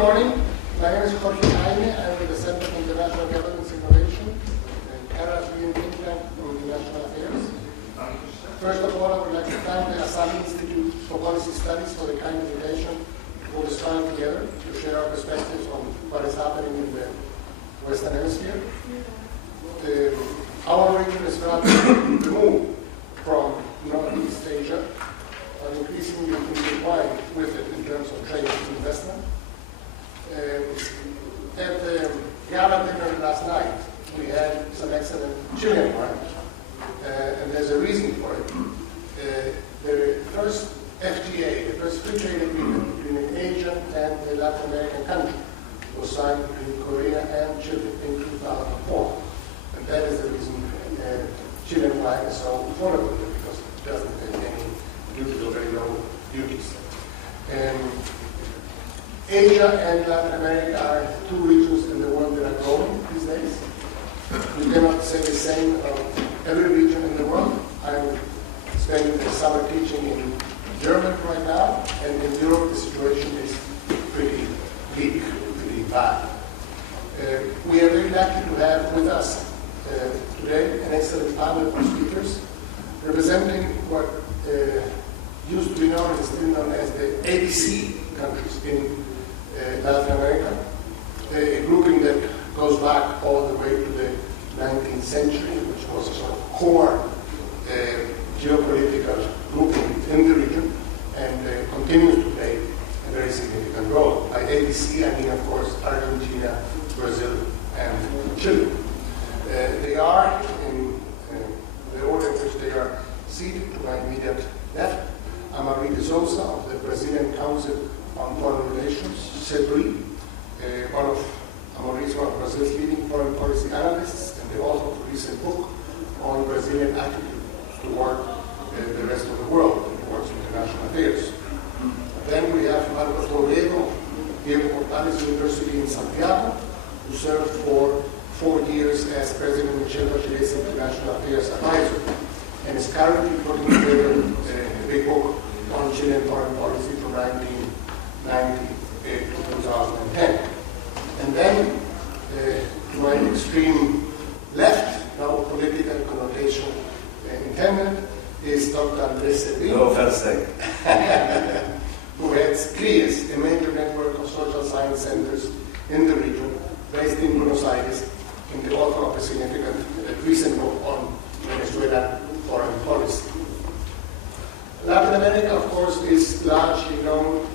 morning. My name is Jorge Heine. I'm with the Center for International Governance Innovation and Caribbean think tank for International Affairs. First of all, I would like to thank the Asan Institute for Policy Studies for the kind invitation to put us all together to share our perspectives on what is happening in the Western Hemisphere. Our region is rather removed from Northeast Asia, but increasingly intertwined with it in terms of trade and investment. At the gala dinner last night, we had some excellent Chilean wine, and there's a reason for it. The first FTA, the first free trade agreement between an Asian and a Latin American country, was signed between Korea and Chile in 2004. And that is the reason Chilean wine is so affordable, because it doesn't pay any duties or very low duties. Asia and Latin America are two regions in the world that are growing these days. We cannot say the same about every region in the world. I'm spending the summer teaching in Germany right now, and in Europe the situation is pretty bleak, pretty bad. We are very lucky to have with us today an excellent panel of speakers representing what used to be known and still known as the ABC countries in Latin America, a grouping that goes back all the way to the 19th century, which was a sort of core geopolitical grouping in the region, and continues to play a very significant role. By ABC, I mean, of course, Argentina, Brazil, and Chile. They are, in the order in which they are seated, to my immediate left, Amaury Souza of the Brazilian Council on Foreign Relations, CEBRI. Amaury is one of Brazil's leading foreign policy analysts and the author of a recent book on Brazilian attitudes toward the rest of the world and towards international affairs. Then we have Robledo, Diego Portales University in Santiago, who served for 4 years as President Michel Bachlet's International Affairs Advisor, and is currently putting together a big book on Chilean foreign policy from 1990 to 2010. And then, to my extreme left, now political connotation intended, is Dr. Andres Serbin, no offense, who heads CRIES, a major network of social science centers in the region, based in Buenos Aires, and the author of a significant recent book on Venezuela foreign policy. Latin America, of course, is largely known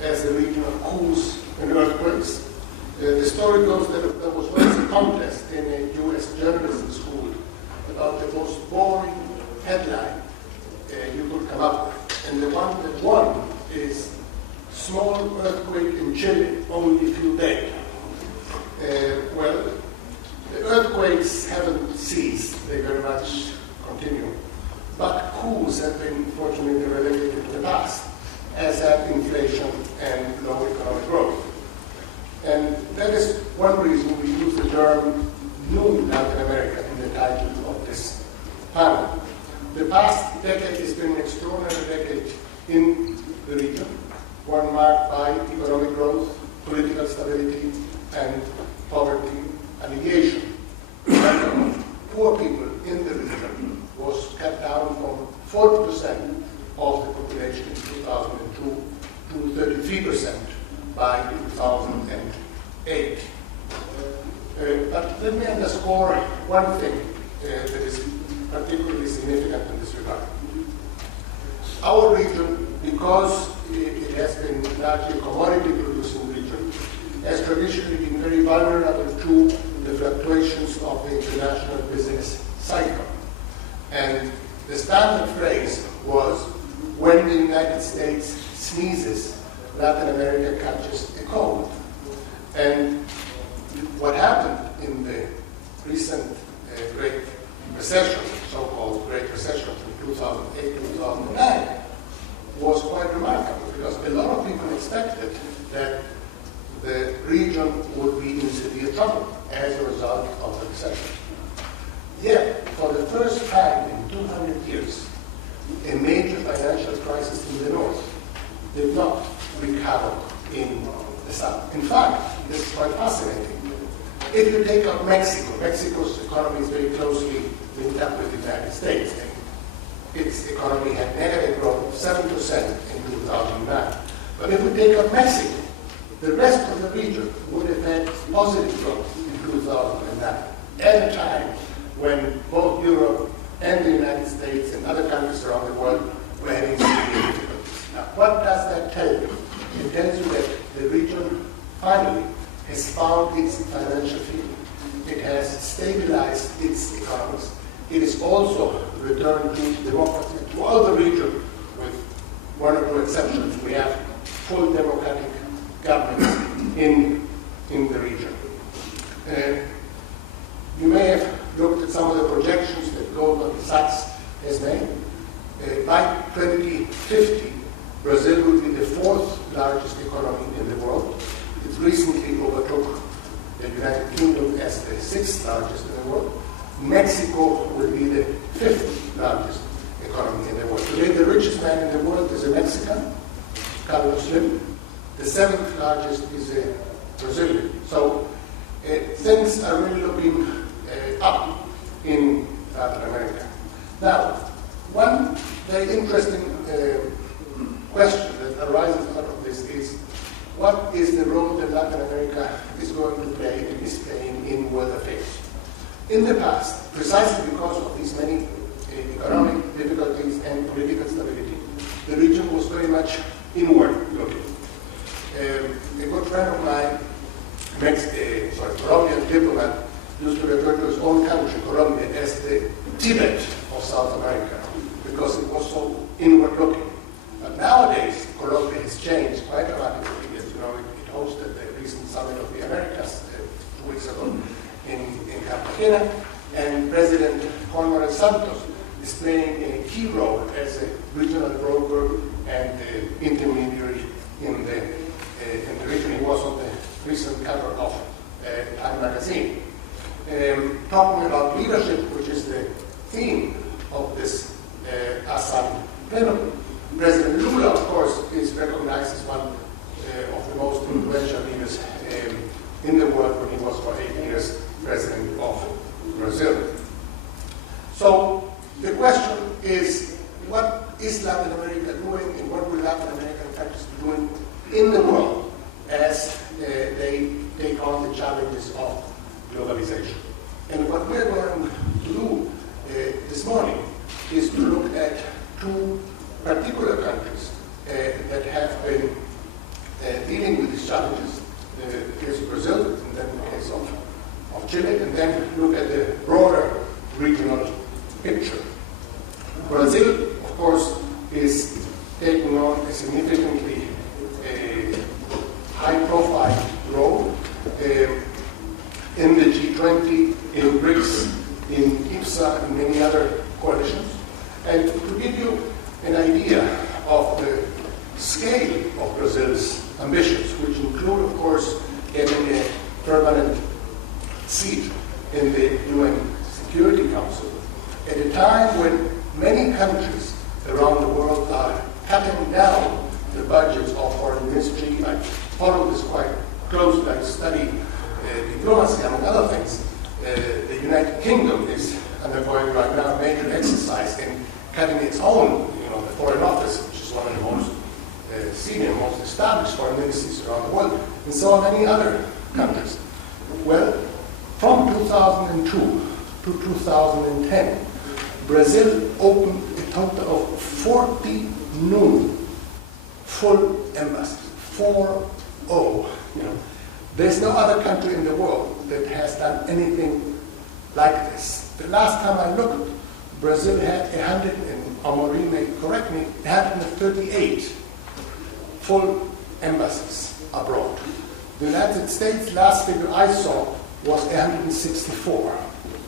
as the region of coups and earthquakes. The story goes that there was once a contest in a U.S. journalism school about the most boring headline you could come up with. And the one that won is "Small Earthquake in Chile, only few dead." Well, the earthquakes haven't ceased. They very much continue. But coups have been fortunately relegated to the past, as have inflation and low economic growth. And that is one reason we use the term New Latin America in the title of this panel. The past decade has been an extraordinary decade in the region, one marked by economic growth, political stability, and poverty alleviation. The number of poor people in the region was cut down from 40% of the population in 2002 to 33% by 2008. But let me underscore one thing that is particularly significant in this regard. Our region, because it has been largely a commodity-producing region, has traditionally been very vulnerable to the fluctuations of the international business cycle. And the standard phrase was, when the United States sneezes, Latin America catches a cold. And what happened in the recent Great Recession, so-called Great Recession from 2008 to 2009, was quite remarkable, because a lot of people expected that the region would be in severe trouble as a result of the recession. Yet, for the first time in 200 years, a major financial crisis in the north did not wreak havoc in the South. In fact, this is quite fascinating. If you take out Mexico, Mexico's economy is very closely linked up with the United States. And its economy had negative growth of 7% in 2009. But if we take out Mexico, the rest of the region would have had positive growth in 2009, at a time when both Europe and the United States and other countries around the world were having severe difficulties. Now, what does that tell you? It tells you that the region finally has found its financial footing. It has stabilized its economies. It is also returned to democracy. To all the region, with one or two exceptions, we have full democratic governments in the region. You may have looked at some of the projections that Goldman Sachs has made. By 2050, Brazil will be the fourth largest economy in the world. It recently overtook the United Kingdom as the sixth largest in the world. Mexico will be the fifth largest economy in the world. Today, the richest man in the world is a Mexican, Carlos Slim. The seventh largest is a Brazilian. So things are really looking up in Latin America. Now, one very interesting question that arises out of this is, what is the role that Latin America is going to play and is playing in world affairs? In the past, precisely because of these many economic difficulties and political stability, the region was very much inward looking. A good friend of mine, Colombian diplomat, used to refer to his own country, Colombia, as the Tibet of South America, because it was so inward looking. But nowadays, Colombia has changed quite dramatically. As you know, it hosted the recent Summit of the Americas 2 weeks ago in Cartagena, and President Juan Manuel Santos is playing a key role as a regional broker and intermediary in the region. He was on the recent cover of Time magazine. Talking about leadership, which is the theme of this Asan Plenum, President Lula, of course, is recognized as one of the most influential leaders in the world when he was for 8 years president of Brazil. So the question is, what is Latin America doing, and what will Latin American countries be doing in the world as they take on the challenges of globalization? And what we're going to do this morning is to look at two particular countries that have been dealing with these challenges. The case of Brazil, and then the case of Chile, and then look at the broader regional picture. Brazil, of course, is taking on a significantly high-profile role in the G20, in BRICS, in IPSA, and many other coalitions. And to give you an idea of the scale of Brazil's ambitions, which include, of course, getting a permanent seat in the UN Security Council, at a time when many countries around the world are cutting down the budgets of foreign ministry. I follow this quite closely. I study diplomacy, among other things. The United Kingdom is undergoing right now a major exercise in cutting its own, the Foreign Office, which is one of the most senior, most established foreign ministries around the world, and so are many other countries. Well, from 2002 to 2010, Brazil opened a total of 40 new full embassies, 4-0. There's no other country in the world that has done anything like this. The last time I looked, Brazil had 100, and Amaury may correct me, 138 full embassies abroad. The United States, last figure I saw, was 164.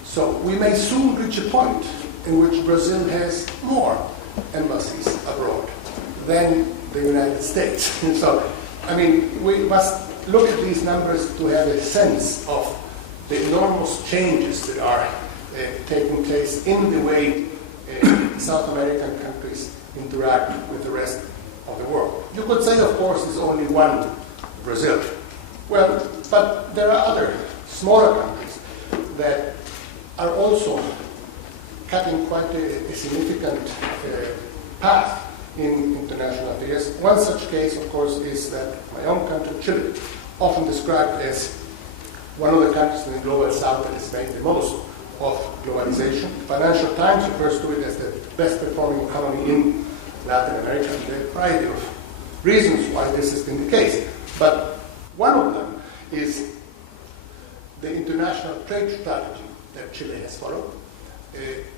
So we may soon reach a point in which Brazil has more embassies abroad than the United States. So, we must look at these numbers to have a sense of the enormous changes that are taking place in the way South American countries interact with the rest of the world. You could say, of course, there's only one Brazil. Well, but there are other smaller countries that are also cutting quite a significant path in international affairs. One such case, of course, is that my own country, Chile, often described as one of the countries in the global south that has made the most of globalization. Financial Times refers to it as the best performing economy in Latin America. There are a variety of reasons why this has been the case. But one of them is the international trade strategy that Chile has followed.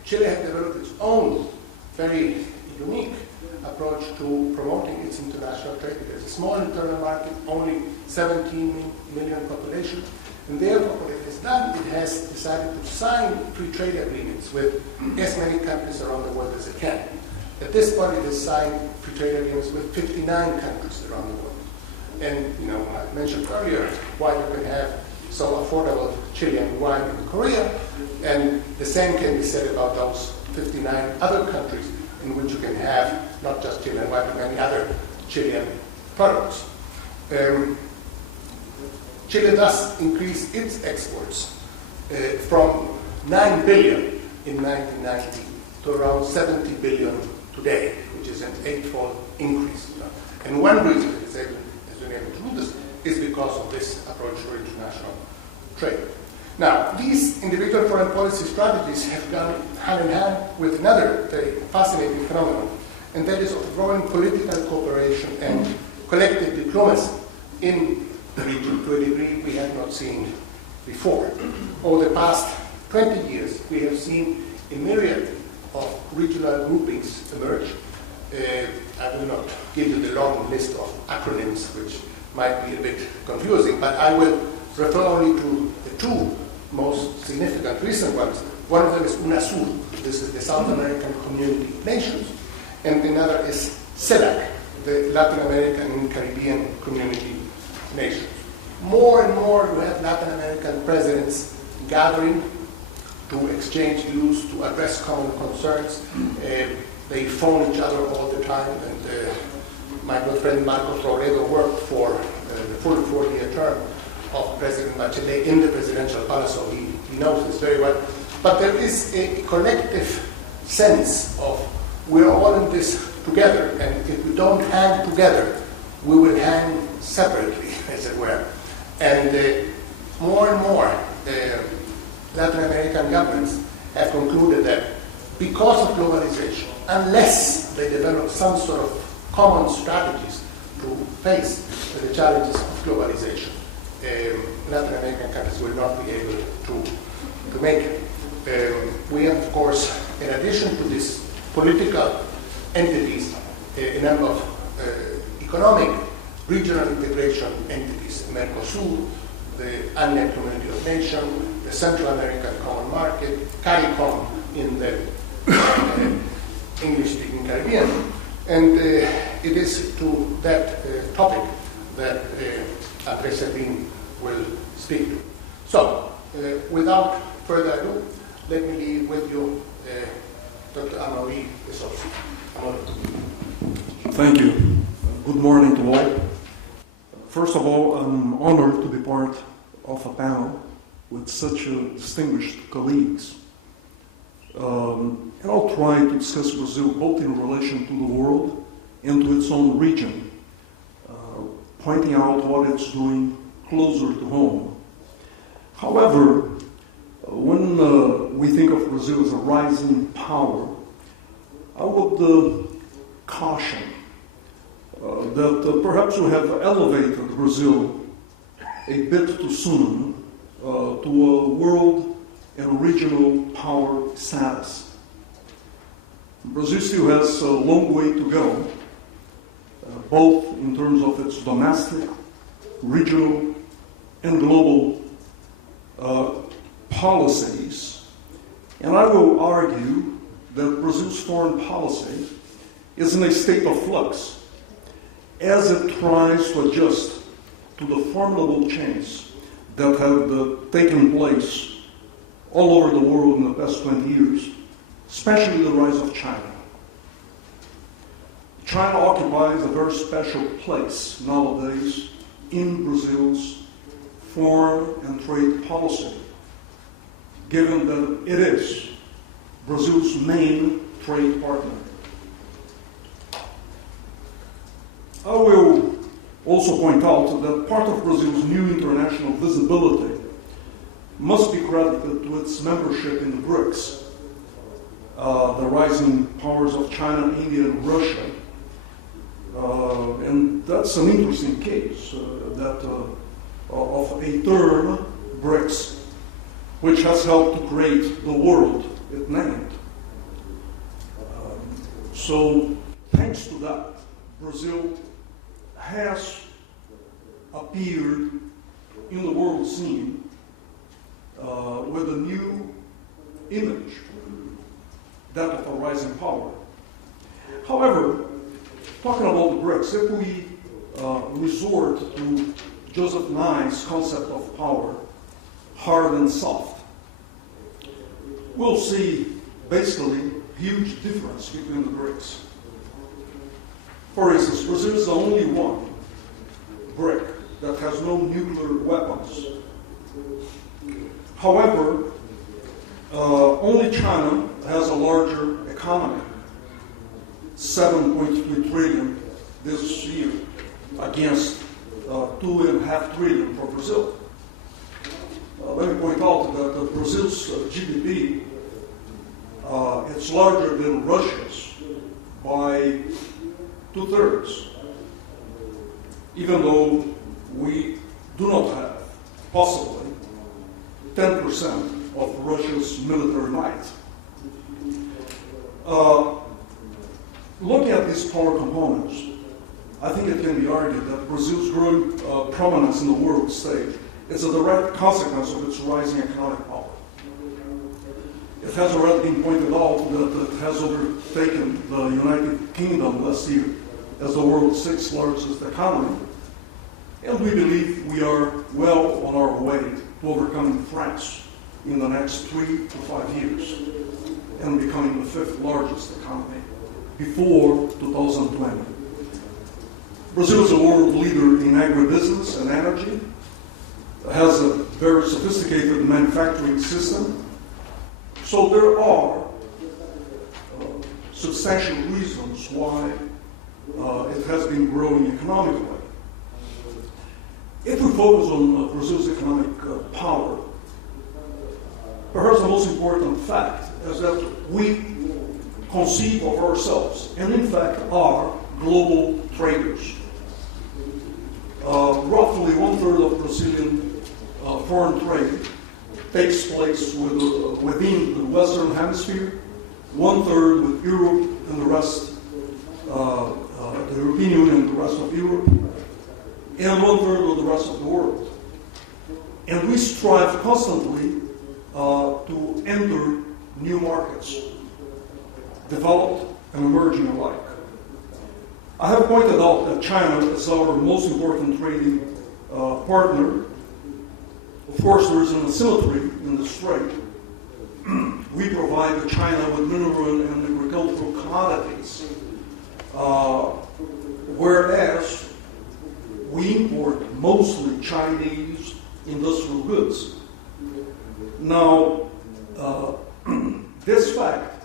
Chile has developed its own very unique approach to promoting its international trade. There's a small internal market, only 17 million population, and therefore what it has done, it has decided to sign free trade agreements with as many countries around the world as it can. At this point, it has signed free trade agreements with 59 countries around the world. And I mentioned earlier why you can have so affordable Chilean wine in Korea, and the same can be said about those 59 other countries in which you can have not just Chilean wine, but many other Chilean products. Chile thus increased its exports from 9 billion in 1990 to around 70 billion today, which is an 8-fold increase. And one reason it has been able to do this is because of this approach to international trade. Now, these individual foreign policy strategies have gone hand in hand with another very fascinating phenomenon, and that is of growing political cooperation and collective diplomacy in the region to a degree we have not seen before. Over the past 20 years, we have seen a myriad of regional groupings emerge. I will not give you the long list of acronyms, which might be a bit confusing, but I will refer only to the two most significant recent ones. One of them is UNASUR, this is the South American Community of Nations, and another is CELAC, the Latin American and Caribbean Community of Nations. More and more you have Latin American presidents gathering to exchange views, to address common concerns. They phone each other all the time, and my good friend Marcos Robledo worked for the full 4-year term of President Bachelet in the presidential palace, so he knows this very well. But there is a collective sense of we're all in this together, and if we don't hang together, we will hang separately, as it were. And more and more Latin American governments have concluded that because of globalization, unless they develop some sort of common strategies to face the challenges of globalization, Latin American countries will not be able to make it. We have, of course, in addition to these political entities, a number of economic regional integration entities, Mercosur, the Andean Community of Nations, the Central American Common Market, CARICOM in the English-speaking Caribbean. And it is to that topic that Serbin will speak to. So, without further ado, let me leave with you Dr. Amaury de Souza. Thank you. Good morning to all. First of all, I'm honored to be part of a panel with such distinguished colleagues. And I'll try to discuss Brazil both in relation to the world and to its own region, pointing out what it's doing closer to home. However, when we think of Brazil as a rising power, I would caution that perhaps we have elevated Brazil a bit too soon to a world and regional power status. Brazil still has a long way to go, both in terms of its domestic, regional, and global policies. And I will argue that Brazil's foreign policy is in a state of flux as it tries to adjust to the formidable changes that have taken place all over the world in the past 20 years, especially the rise of China. China occupies a very special place nowadays in Brazil's foreign and trade policy, given that it is Brazil's main trade partner. I will also point out that part of Brazil's new international visibility must be credited to its membership in the BRICS, the rising powers of China, India, and Russia. And that's an interesting case of a term, BRICS, which has helped to create the world it named. So, thanks to that, Brazil has appeared in the world scene with a new image, that of a rising power. However, talking about the BRICS, if we resort to Joseph Nye's concept of power, hard and soft, we'll see basically huge difference between the BRICS. For instance, Brazil is the only one BRIC that has no nuclear weapons. However, only China has a larger economy, 7.3 trillion this year, against 2.5 trillion for Brazil. Let me point out that Brazil's GDP it's larger than Russia's by 2/3, even though we do not have, possibly, 10% of Russia's military might. Looking at these power components, I think it can be argued that Brazil's growing prominence in the world stage is a direct consequence of its rising economic power. It has already been pointed out that it has overtaken the United Kingdom last year as the world's sixth largest economy, and we believe we are well on our way to overcoming France in the next 3 to 5 years and becoming the fifth largest economy before 2020. Brazil is a world leader in agribusiness and energy, has a very sophisticated manufacturing system. So there are substantial reasons why it has been growing economically. If we focus on Brazil's economic power, perhaps the most important fact is that we conceive of ourselves, and in fact are, global traders. Roughly 1/3 of Brazilian foreign trade takes place within the Western Hemisphere, 1/3 with Europe and the rest, the European Union and the rest of Europe, and 1/3 of the rest of the world. And we strive constantly to enter new markets, developed and emerging alike. I have pointed out that China is our most important trading partner. Of course, there is an asymmetry in this trade. We provide China with mineral and agricultural commodities, whereas we import mostly Chinese industrial goods. Now, this fact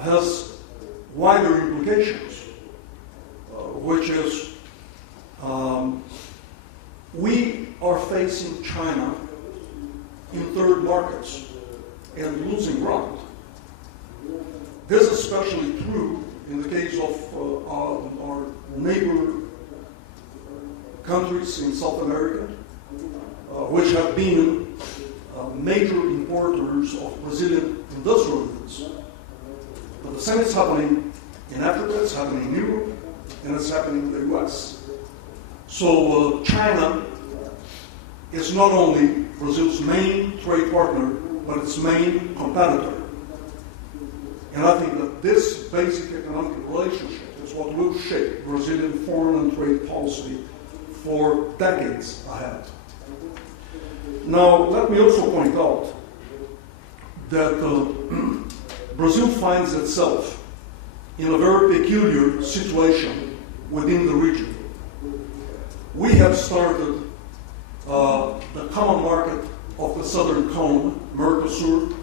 has wider implications, which is we are facing China in third markets and losing ground. This is especially true in the case of our neighbor countries in South America, which have been major importers of Brazilian industrial goods. But the same is happening in Africa, it's happening in Europe, and it's happening in the US. So China is not only Brazil's main trade partner, but its main competitor. And I think that this basic economic relationship is what will shape Brazilian foreign and trade policy for decades ahead. Now, let me also point out that Brazil finds itself in a very peculiar situation within the region. have started the common market of the Southern Cone, Mercosur.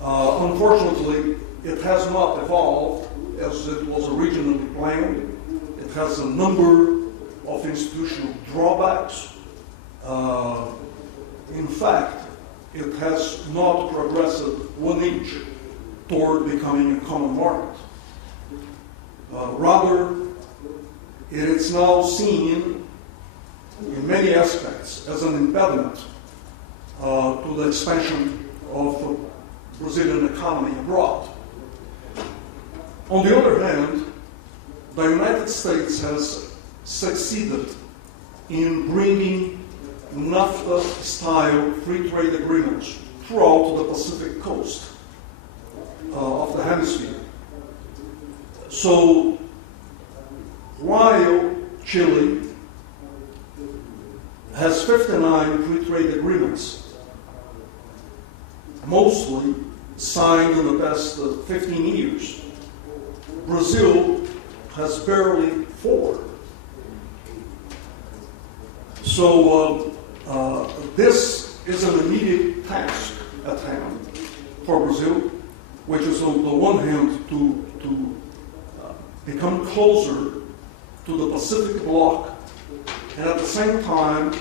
Unfortunately, it has not evolved as it was originally planned. It has a number of institutional drawbacks. In fact, it has not progressed 1 inch toward becoming a common market. Rather, it is now seen in many aspects as an impediment to the expansion of the Brazilian economy abroad. On the other hand, the United States has succeeded in bringing NAFTA-style free trade agreements throughout the Pacific coast of the hemisphere. So, while Chile has 59 free trade agreements, mostly signed in the past 15 years, Brazil has barely 4. So this is an immediate task at hand for Brazil, which is on the one hand to become closer to the Pacific bloc, and at the same time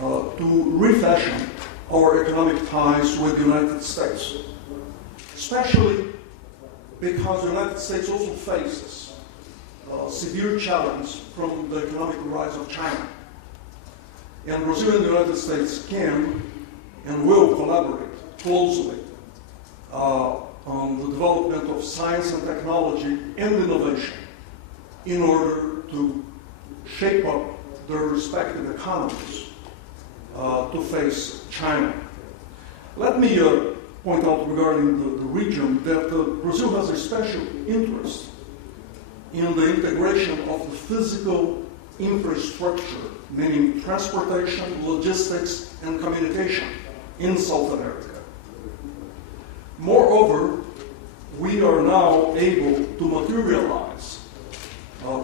to refashion our economic ties with the United States, especially because the United States also faces a severe challenge from the economic rise of China. And Brazil and the United States can and will collaborate closely on the development of science and technology and innovation in order to shape up their respective economies to face China. Let me point out regarding the region that Brazil has a special interest in the integration of the physical infrastructure, meaning transportation, logistics, and communication in South America. Moreover, we are now able to materialize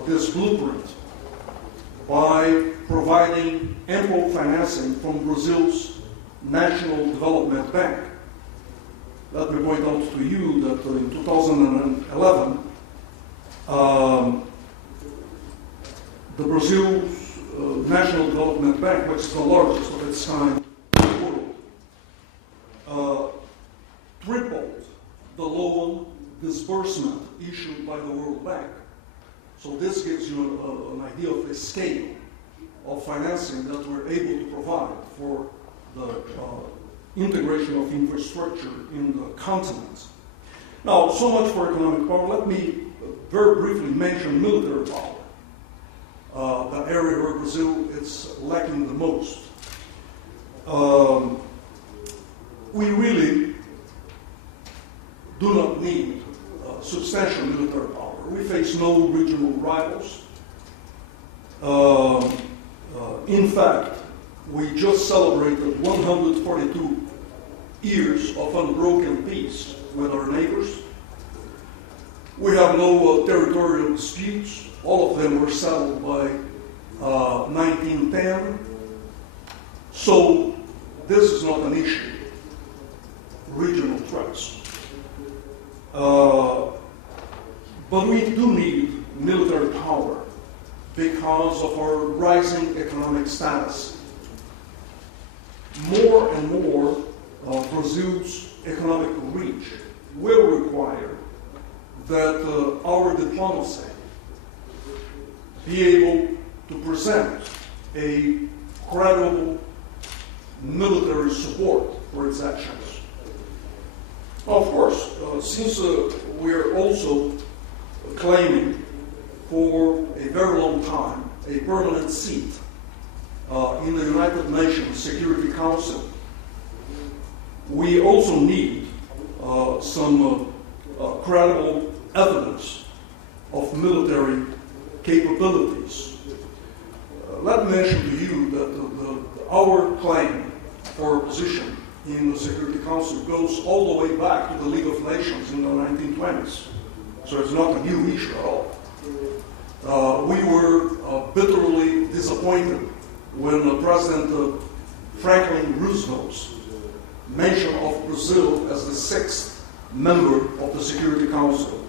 this blueprint by providing ample financing from Brazil's National Development Bank. Let me point out to you that in 2011, the Brazil's National Development Bank, which is the largest of its kind in the world, tripled the loan disbursement issued by the World Bank. So this gives you an idea of the scale of financing that we're able to provide for the integration of infrastructure in the continent. Now, so much for economic power. Let me very briefly mention military power, the area where Brazil is lacking the most. We really do not need substantial military power. We face no regional rivals. In fact, we just celebrated 142 years of unbroken peace with our neighbors. We have no territorial disputes. All of them were settled by 1910. So this is not an issue. Regional threats. But we do need military power because of our rising economic status. More and more Brazil's economic reach will require that our diplomacy be able to present a credible military support for its actions. Now, of course, since we are also claiming for a very long time a permanent seat in the United Nations Security Council, we also need some credible evidence of military capabilities. Let me mention to you that our claim for a position in the Security Council goes all the way back to the League of Nations in the 1920s. So it's not a new issue at all. We were bitterly disappointed disappointed when President Franklin Roosevelt's mention of Brazil as the sixth member of the Security Council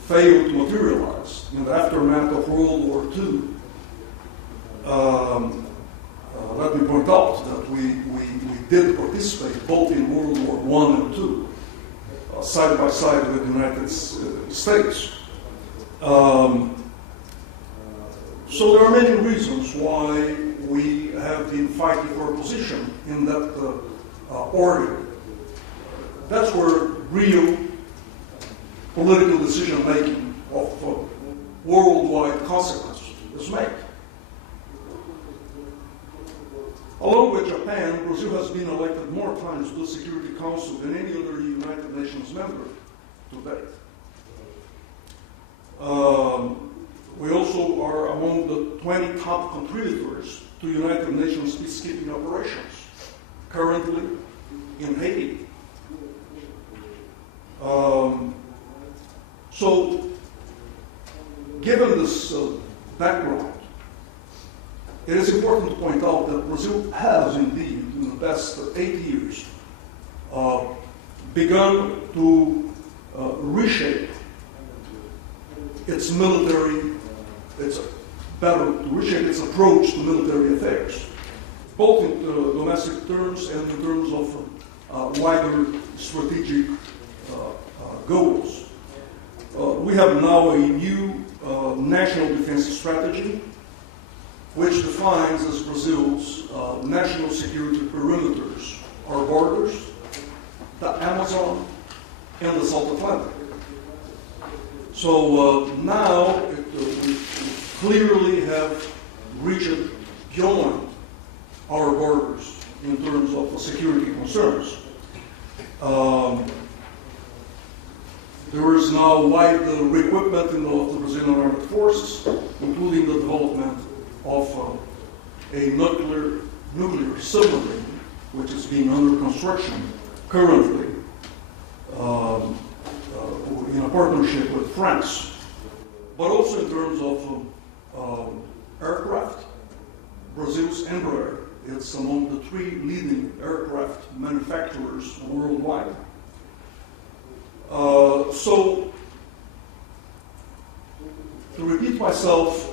failed to materialize in the aftermath of World War II. Let me point out that we did participate both in World War I and II, side by side with the United States. So there are many reasons why we have been fighting for a position in that order. That's where real political decision-making of worldwide consequence is made. Along with Japan, Brazil has been elected more times to the Security Council than any other United Nations member to date. We also are among the 20 top contributors to United Nations peacekeeping operations, currently in Haiti. So, given this background, it is important to point out that Brazil has indeed, in the past 8 years, begun to reshape its military, reshape its approach to military affairs, both in domestic terms and in terms of wider strategic goals. We have now a new national defense strategy, which defines as Brazil's national security perimeters our borders, the Amazon, and the South Atlantic. So now we clearly have reached beyond our borders in terms of security concerns. There is now wide re-equipment of the Brazilian armed forces, including the development of a nuclear submarine, which is being under construction currently in a partnership with France, but also in terms of aircraft. Brazil's Embraer is among the 3 leading aircraft manufacturers worldwide. So, to repeat myself,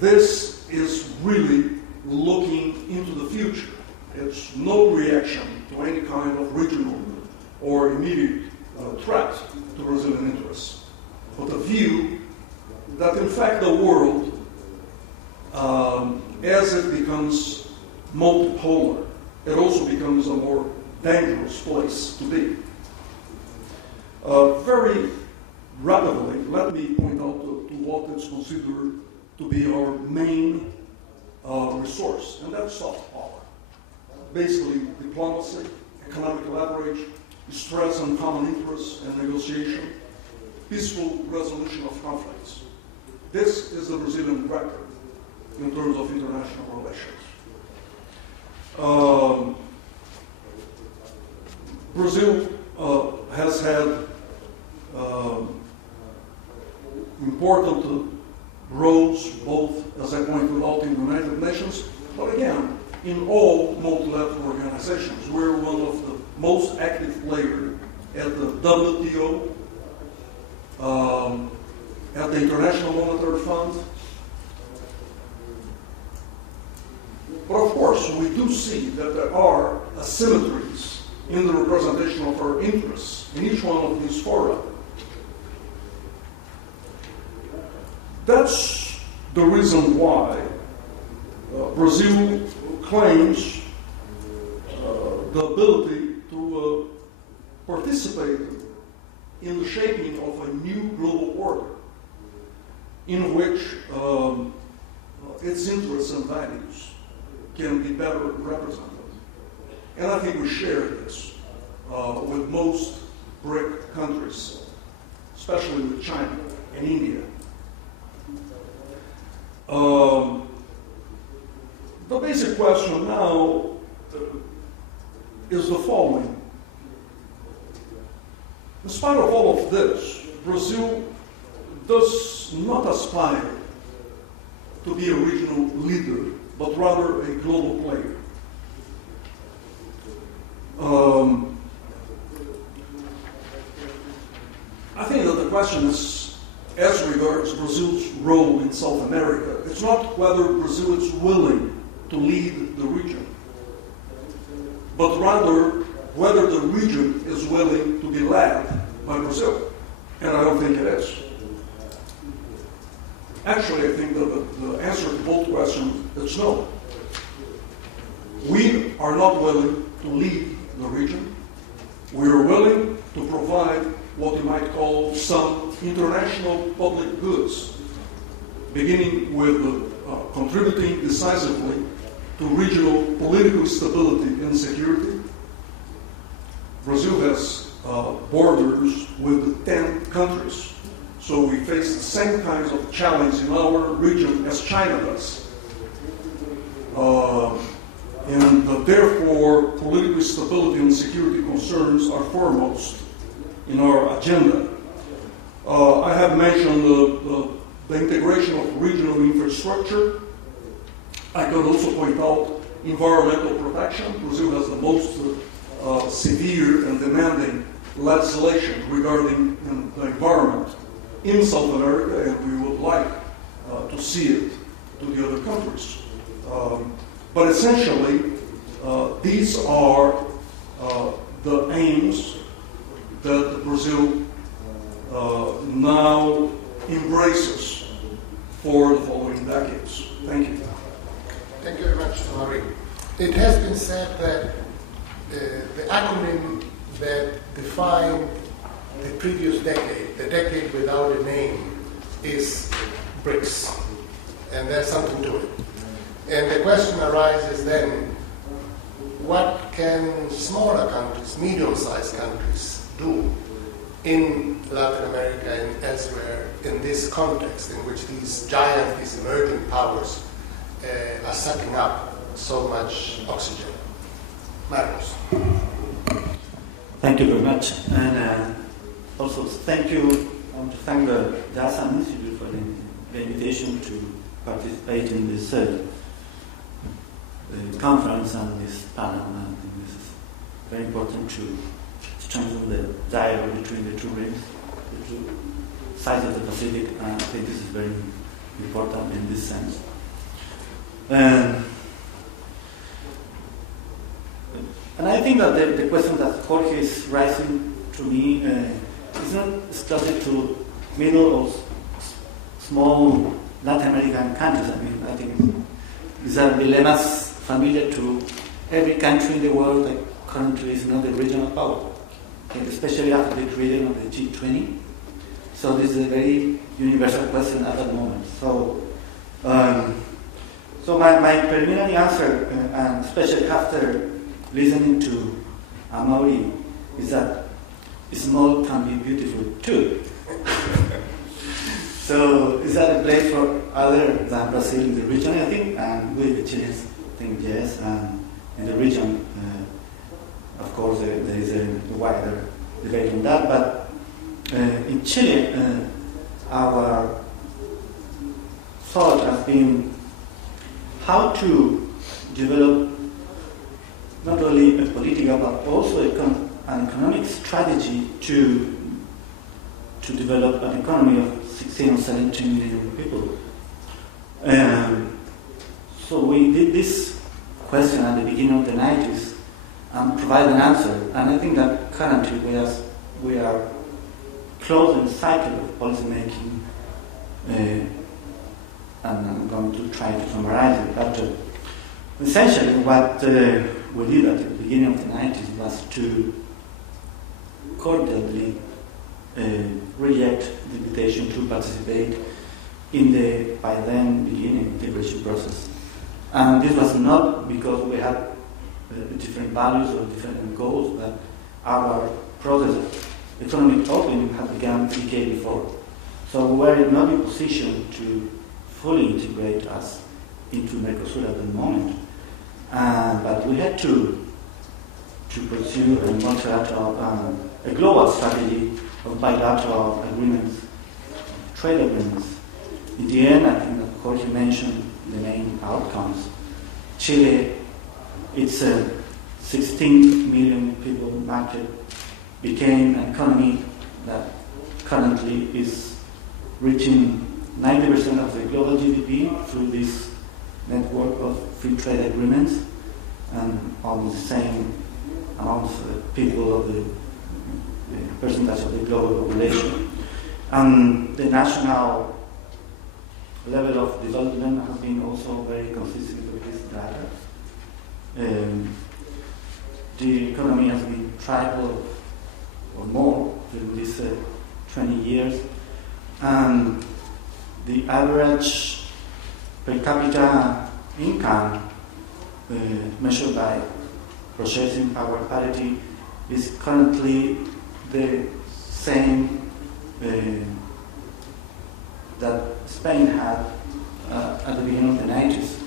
this is really looking into the future. It's no reaction to any kind of regional or immediate threat to Brazilian interests, but a view that in fact the world, as it becomes multipolar, it also becomes a more dangerous place to be. Very rapidly, let me point out to what is considered to be our main resource, and that's soft power. Basically, diplomacy, economic leverage, stress on common interests and negotiation, peaceful resolution of conflicts. This is the Brazilian record in terms of international relations. Brazil has had important roles, both, as I pointed out, in the United Nations, but again, in all multilateral organizations. We're one of the most active players at the WTO, at the International Monetary Fund. But of course, we do see that there are asymmetries in the representation of our interests in each one of these fora. That's the reason why Brazil claims the ability to participate in the shaping of a new global order in which its interests and values can be better represented. And I think we share this with most BRIC countries, especially with China and India. The basic question now is the following. In spite of all of this, Brazil does not aspire to be a regional leader, but rather a global player. I think that the question is, as regards Brazil's role in South America, it's not whether Brazil is willing to lead the region, but rather whether the region is willing to be led by Brazil. And I don't think it is. Actually, I think that the answer to both questions is no. We are not willing to lead the region. We are willing to provide what you might call some international public goods, beginning with contributing decisively to regional political stability and security. Brazil has borders with 10 countries, so we face the same kinds of challenge in our region as China does. And therefore, political stability and security concerns are foremost in our agenda. I have mentioned the integration of regional infrastructure. I could also point out environmental protection. Brazil has the most severe and demanding legislation regarding the environment in South America, and we would like to see it to the other countries. But essentially, these are the aims that Brazil now embraces for the following decades. Thank you. Thank you very much, Amaury. It has been said that the acronym that defined the previous decade, the decade without a name, is BRICS. And there's something to it. And the question arises then, what can smaller countries, medium-sized countries, do in Latin America and elsewhere in this context in which these giants, these emerging powers are sucking up so much oxygen? Marcos. Thank you very much. And also thank you, I want to thank the Asan Institute for the invitation to participate in this conference and this panel. And this is very important to strengthen the dialogue between the two rims, the two sides of the Pacific. And I think this is very important in this sense. And I think that the question that Jorge is raising to me is not exclusive to middle or small Latin American countries. I mean, I think these are dilemmas familiar to every country in the world that currently is not a regional power, and especially after the creation of the G20. So this is a very universal question at that moment. So, my preliminary answer, and especially after listening to Amaury, is that small can be beautiful too. So is that a place for other than Brazil in the region, I think? And with the Chileans, I think yes. And in the region, of course, there is a wider debate on that. But in Chile, our thought has been how to develop not only a political but also an economic strategy to develop an economy of 16 or 17 million people. So we did this question at the beginning of the 90s and provide an answer. And I think that currently we are closing the cycle of policy making, and I'm going to try to summarize it. But essentially what we did at the beginning of the 90s was to cordially reject the invitation to participate in the, by then, beginning integration process. And this was not because we had different values or different goals, but our process of economic opening had begun a decade before. So we were not in position to fully integrate us into Mercosur at the moment. But we had to pursue a multilateral, a global strategy of bilateral agreements, trade agreements. In the end, I think that Jorge mentioned the main outcomes. Chile, it's a 16 million people market, became an economy that currently is reaching 90% of the global GDP through this network of free trade agreements, and almost the same amount of people of the percentage of the global population. And the national level of development has been also very consistent with this data. The economy has been triple or more during these 20 years, and the average per capita income measured by purchasing power parity is currently the same that Spain had at the beginning of the 90s.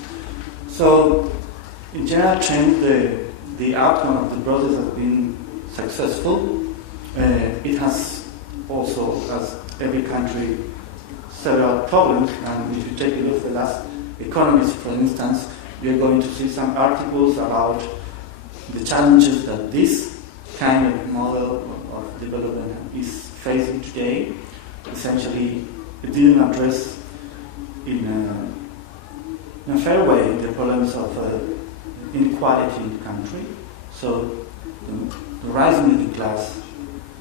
So, in general terms, the outcome of the process has been successful. It has also, as every country, several problems, and if you take a look at the last economists, for instance, we are going to see some articles about the challenges that this kind of model of development is facing today. Essentially, it didn't address in a fair way the problems of inequality in the country. So the rising middle class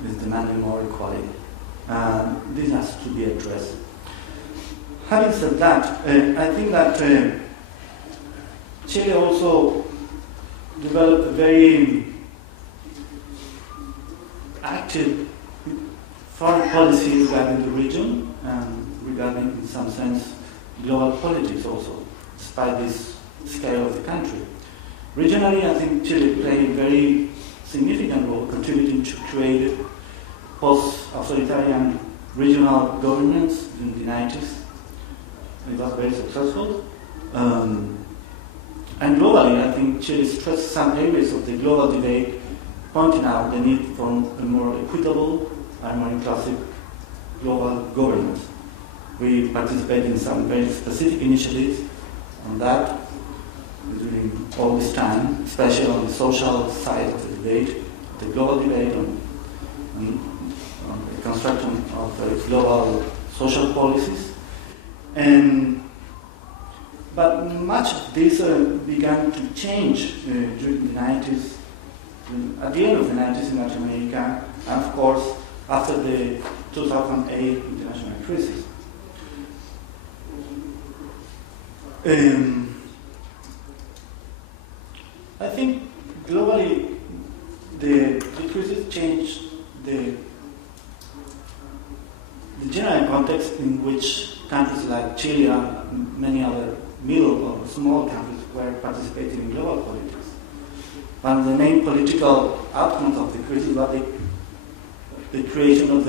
is demanding more equality. This has to be addressed. Having said that, I think that Chile also developed a very active foreign policy regarding the region and regarding, in some sense, global politics also, despite this scale of the country. Regionally, I think Chile played a very significant role, contributing to create post-authoritarian regional governments in the 90s. It was very successful. And globally, I think Chile stressed some areas of the global debate, pointing out the need for a more equitable and more inclusive global governance. We participate in some very specific initiatives on that during all this time, especially on the social side of the debate, the global debate on the construction of global social policies. But much of this began to change during the 90s, at the end of the 90s in Latin America, and of course after the 2008 international crisis. I think globally the crisis changed the general context in which countries like Chile and many other middle or small countries were participating in global politics. One of the main political outcomes of the crisis was the creation of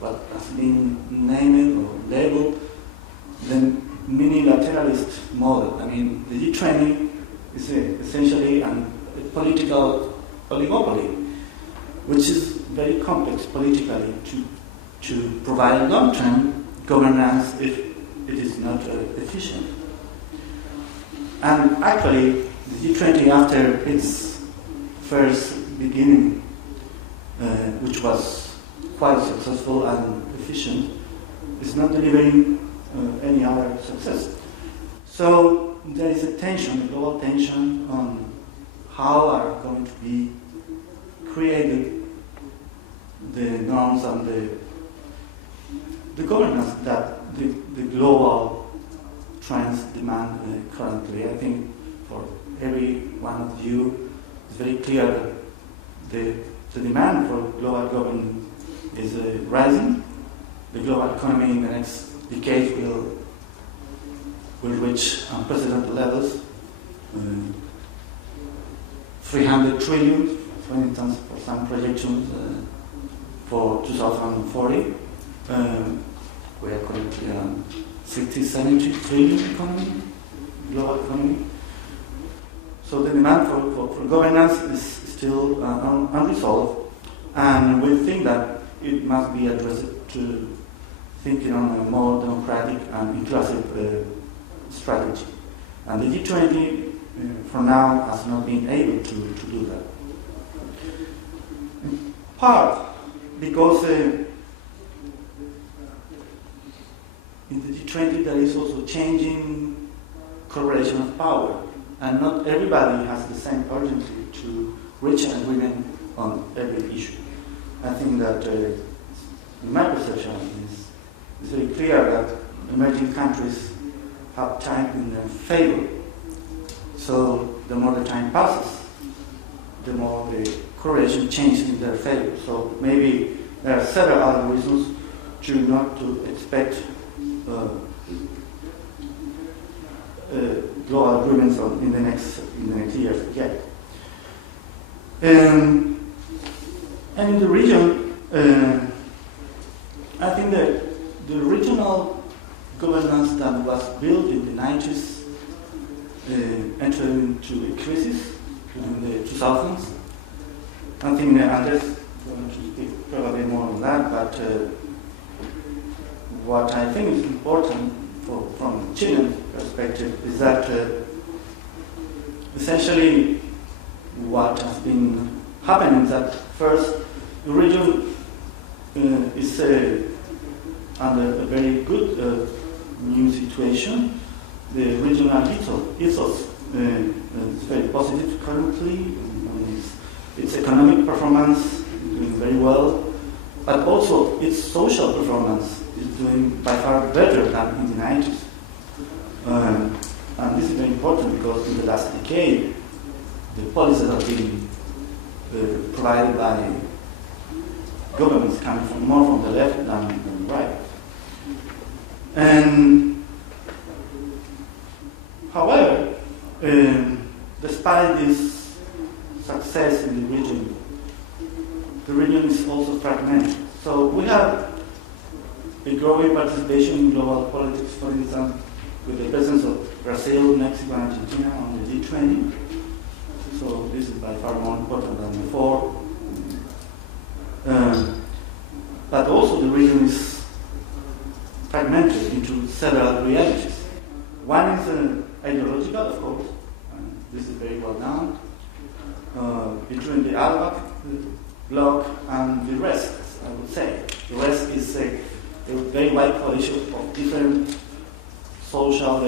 what has been named or labeled the mini-lateralist model. I mean, the G20 is essentially a political oligopoly, which is very complex politically to provide long-term governance if it is not efficient. And actually, the G20, after its first beginning, which was quite successful and efficient, is not delivering any other success. So there is a tension, a global tension on how are going to be created the norms and the governance that the global trends demand currently. I think for every one of you, it's very clear that the demand for global governance is rising. The global economy in the next decade will reach unprecedented levels. 300 trillion, for instance, for some projections for 2040. We are currently 60, 70 trillion economy, global economy. So the demand for governance is still unresolved, and we think that it must be addressed to thinking on a more democratic and inclusive strategy. And the G20, for now, has not been able to do that. In part because in the G20 there is also changing correlation of power, and not everybody has the same urgency to reach an agreement on every issue. I think that in my perception is very clear that emerging countries have time in their favor. So the more the time passes, the more the correlation changes in their favor. So maybe there are several other reasons not to expect global agreements in the next years yet. And in the region, I think that the regional governance that was built in the 90s entered into a crisis in the 2000s. I think Andres is going to speak probably more on that, but what I think is important from Chilean perspective is that essentially what has been happening is that first the region is under a very good new situation. The regional ethos is very positive currently. Its economic performance is doing very well, but also its social performance is doing by far better than in the 90s. And this is very important because in the last decade, the policies have been provided by governments coming more from the left than the right. And however, despite this success in the region is also fragmented. So we have a growing participation in global politics, for instance, with the presence of Brazil, Mexico, and Argentina on the G20. So this is by far more important than before. But also the region is fragmented into several realities. One is ideological, of course, and this is very well known, between the ALBAC bloc and the rest, I would say. The rest is a very wide coalition of different social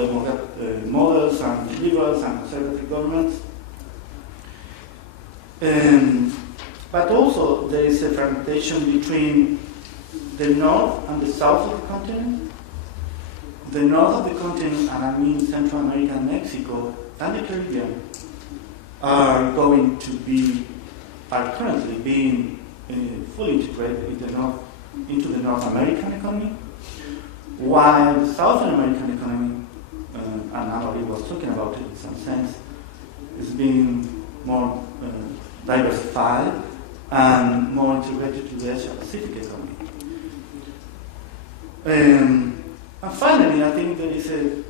models and liberals and conservative governments. But also there is a fragmentation between the north and the south of the continent. The north of the continent, and I mean Central America and Mexico, and the Caribbean, are currently being fully integrated into the North American economy, while the Southern American economy, and Amaury was talking about it in some sense, is being more diversified and more integrated to the Asia Pacific economy. And finally, I think there is a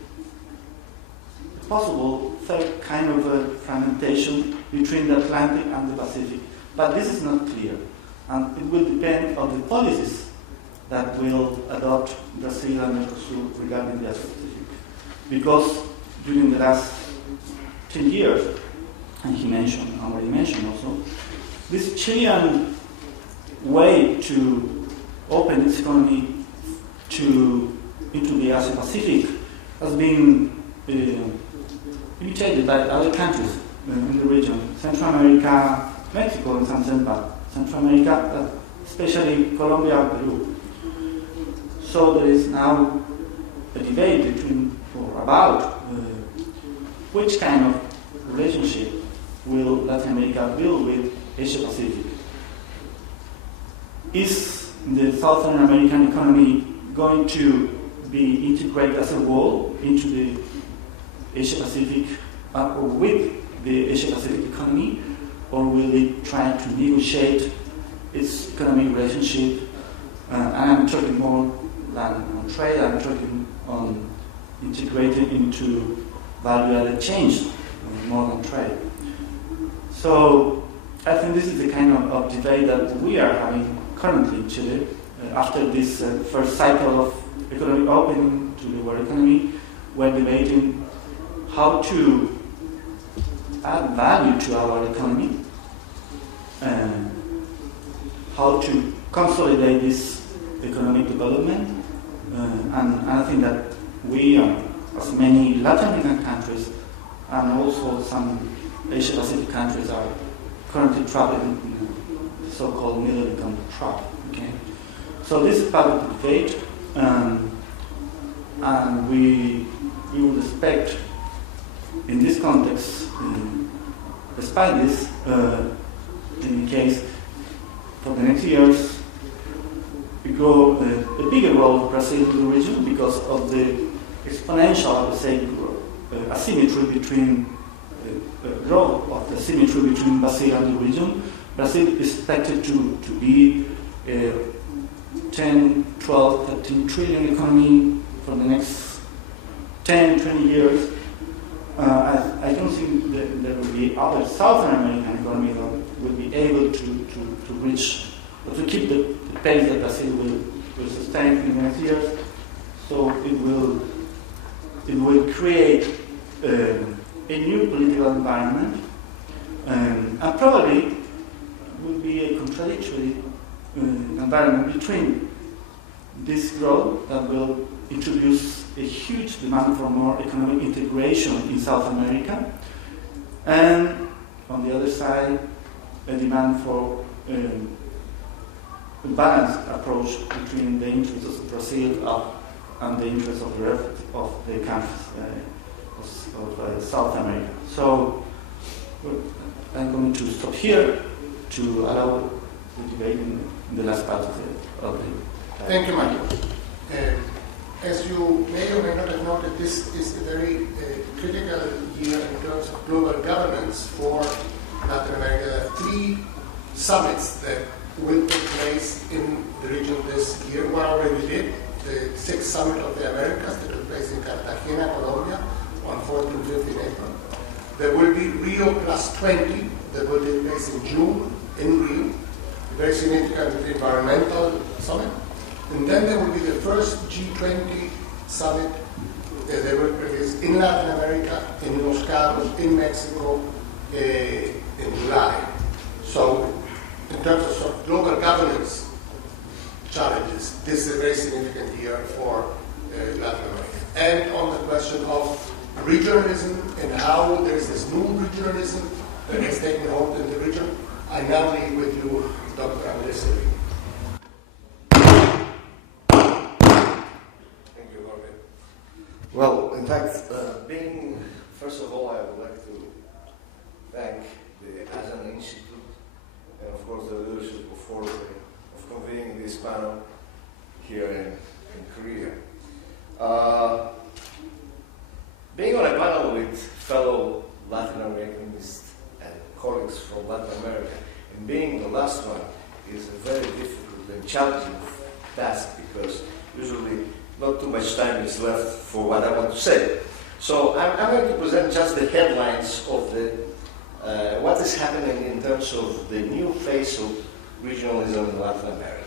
possible third kind of fragmentation between the Atlantic and the Pacific. But this is not clear. And it will depend on the policies that will adopt Brazil and Mercosur regarding the Asia Pacific. Because during the last 10 years, and Amaury mentioned also, this Chilean way to open its economy into the Asia Pacific has been imitated by other countries in the region, Central America, Mexico in some sense, but Central America, especially Colombia and Peru. So there is now a debate about which kind of relationship will Latin America build with Asia Pacific. Is the Southern American economy going to be integrated as a whole into the Asia Pacific or with the Asia Pacific economy, or will it try to negotiate its economic relationship? And I'm talking more than on trade, I'm talking on integrating into value-added change more than trade. So I think this is the kind of debate that we are having currently in Chile after this first cycle of economic opening to the world economy, we're debating how to add value to our economy and how to consolidate this economic development. And I think that we, as many Latin American countries and also some Asia Pacific countries, are currently trapped in the so-called middle income trap. Okay? So this is part of the debate, and we would expect in this context, despite this, in the case for the next years, we grow a bigger role of Brazil in the region because of the exponential, I would say, asymmetry between growth of the symmetry between Brazil and the region. Brazil is expected to be a 10, 12, 13 trillion economy for the next 10, 20 years. I don't think that there will be other Southern American economies that will be able to reach or to keep the pace that Brazil will sustain in the next years. So it will create a new political environment, and probably will be a contradictory environment between this growth that will introduce a huge demand for more economic integration in South America, and on the other side, a demand for a balanced approach between the interests of Brazil and the interests of the countries of South America. So I'm going to stop here to allow the debate in the last part of the Thank you, Michael. As you may or may not have noted, this is a very critical year in terms of global governance for Latin America. There are 3 summits that will take place in the region this year. One already did, the 6th Summit of the Americas that took place in Cartagena, Colombia, on 4th and 5th in April. There will be Rio Plus 20 that will take place in June in Rio, a very significant environmental summit. And then there will be the first G20 summit that will take place in Latin America, in Los Cabos, in Mexico, in July. So in terms of, sort of global governance challenges, this is a very significant year for Latin America. And on the question of regionalism and how there is this new regionalism that has taken hold in the region, I now leave with you, Dr. Amaury. Thank you, Jorge. Well, in fact, first of all, I would like to thank the Asan Institute and, of course, the leadership of convening this panel here in Korea. Being on a panel with fellow Latin Americans and colleagues from Latin America, and being the last one is a very difficult and challenging task because usually not too much time is left for what I want to say. So I'm going to present just the headlines of what is happening in terms of the new phase of regionalism in Latin America.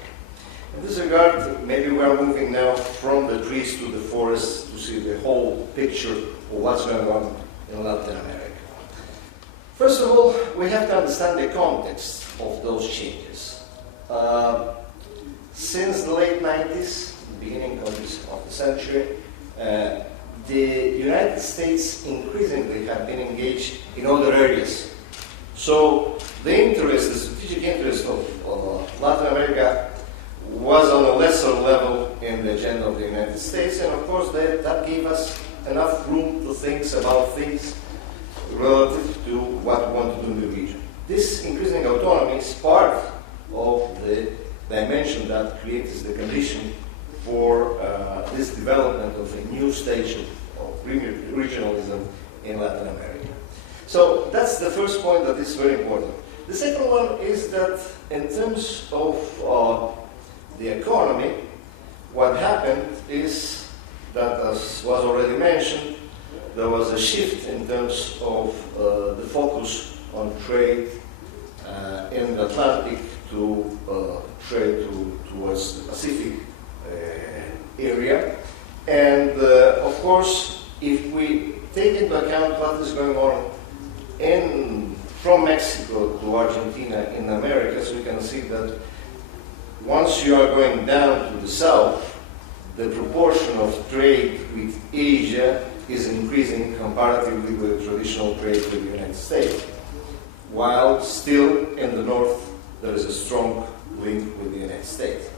In this regard, maybe we are moving now from the trees to the forest to see the whole picture of what's going on in Latin America. First of all, we have to understand the context of those changes. Since the late 90s, the beginning of the century, the United States increasingly have been engaged in other areas. So the strategic interest of Latin America was on a lesser level in the agenda of the United States, and of course that gave us enough room to think about things relative to what we want to do in the region. This increasing autonomy is part of the dimension that creates the condition for this development of a new stage of regionalism in Latin America. So that's the first point that is very important. The second one is that in terms of the economy, what happened is that, as was already mentioned, there was a shift in terms of the focus on trade in the Atlantic to trade towards the Pacific area. And of course, if we take into account what is going on from Mexico to Argentina in Americas, we can see that once you are going down to the south, the proportion of trade with Asia is increasing comparatively with traditional trade with the United States, while still in the north there is a strong link with the United States.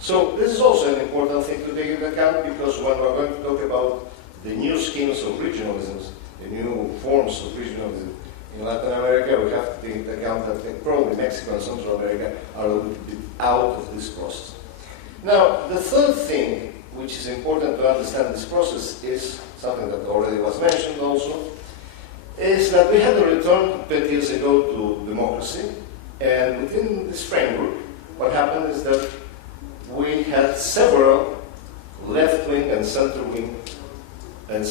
So this is also an important thing to take into account, because when we're going to talk about the new schemes of regionalisms, the new forms of regionalism in Latin America, we have to take into account that probably Mexico and Central America are a little bit out of this process. Now, the third thing which is important to understand this process is something that already was mentioned also, is that we had a return 20 years ago to democracy, and within this framework, what happened is that we had several left-wing and center-wing and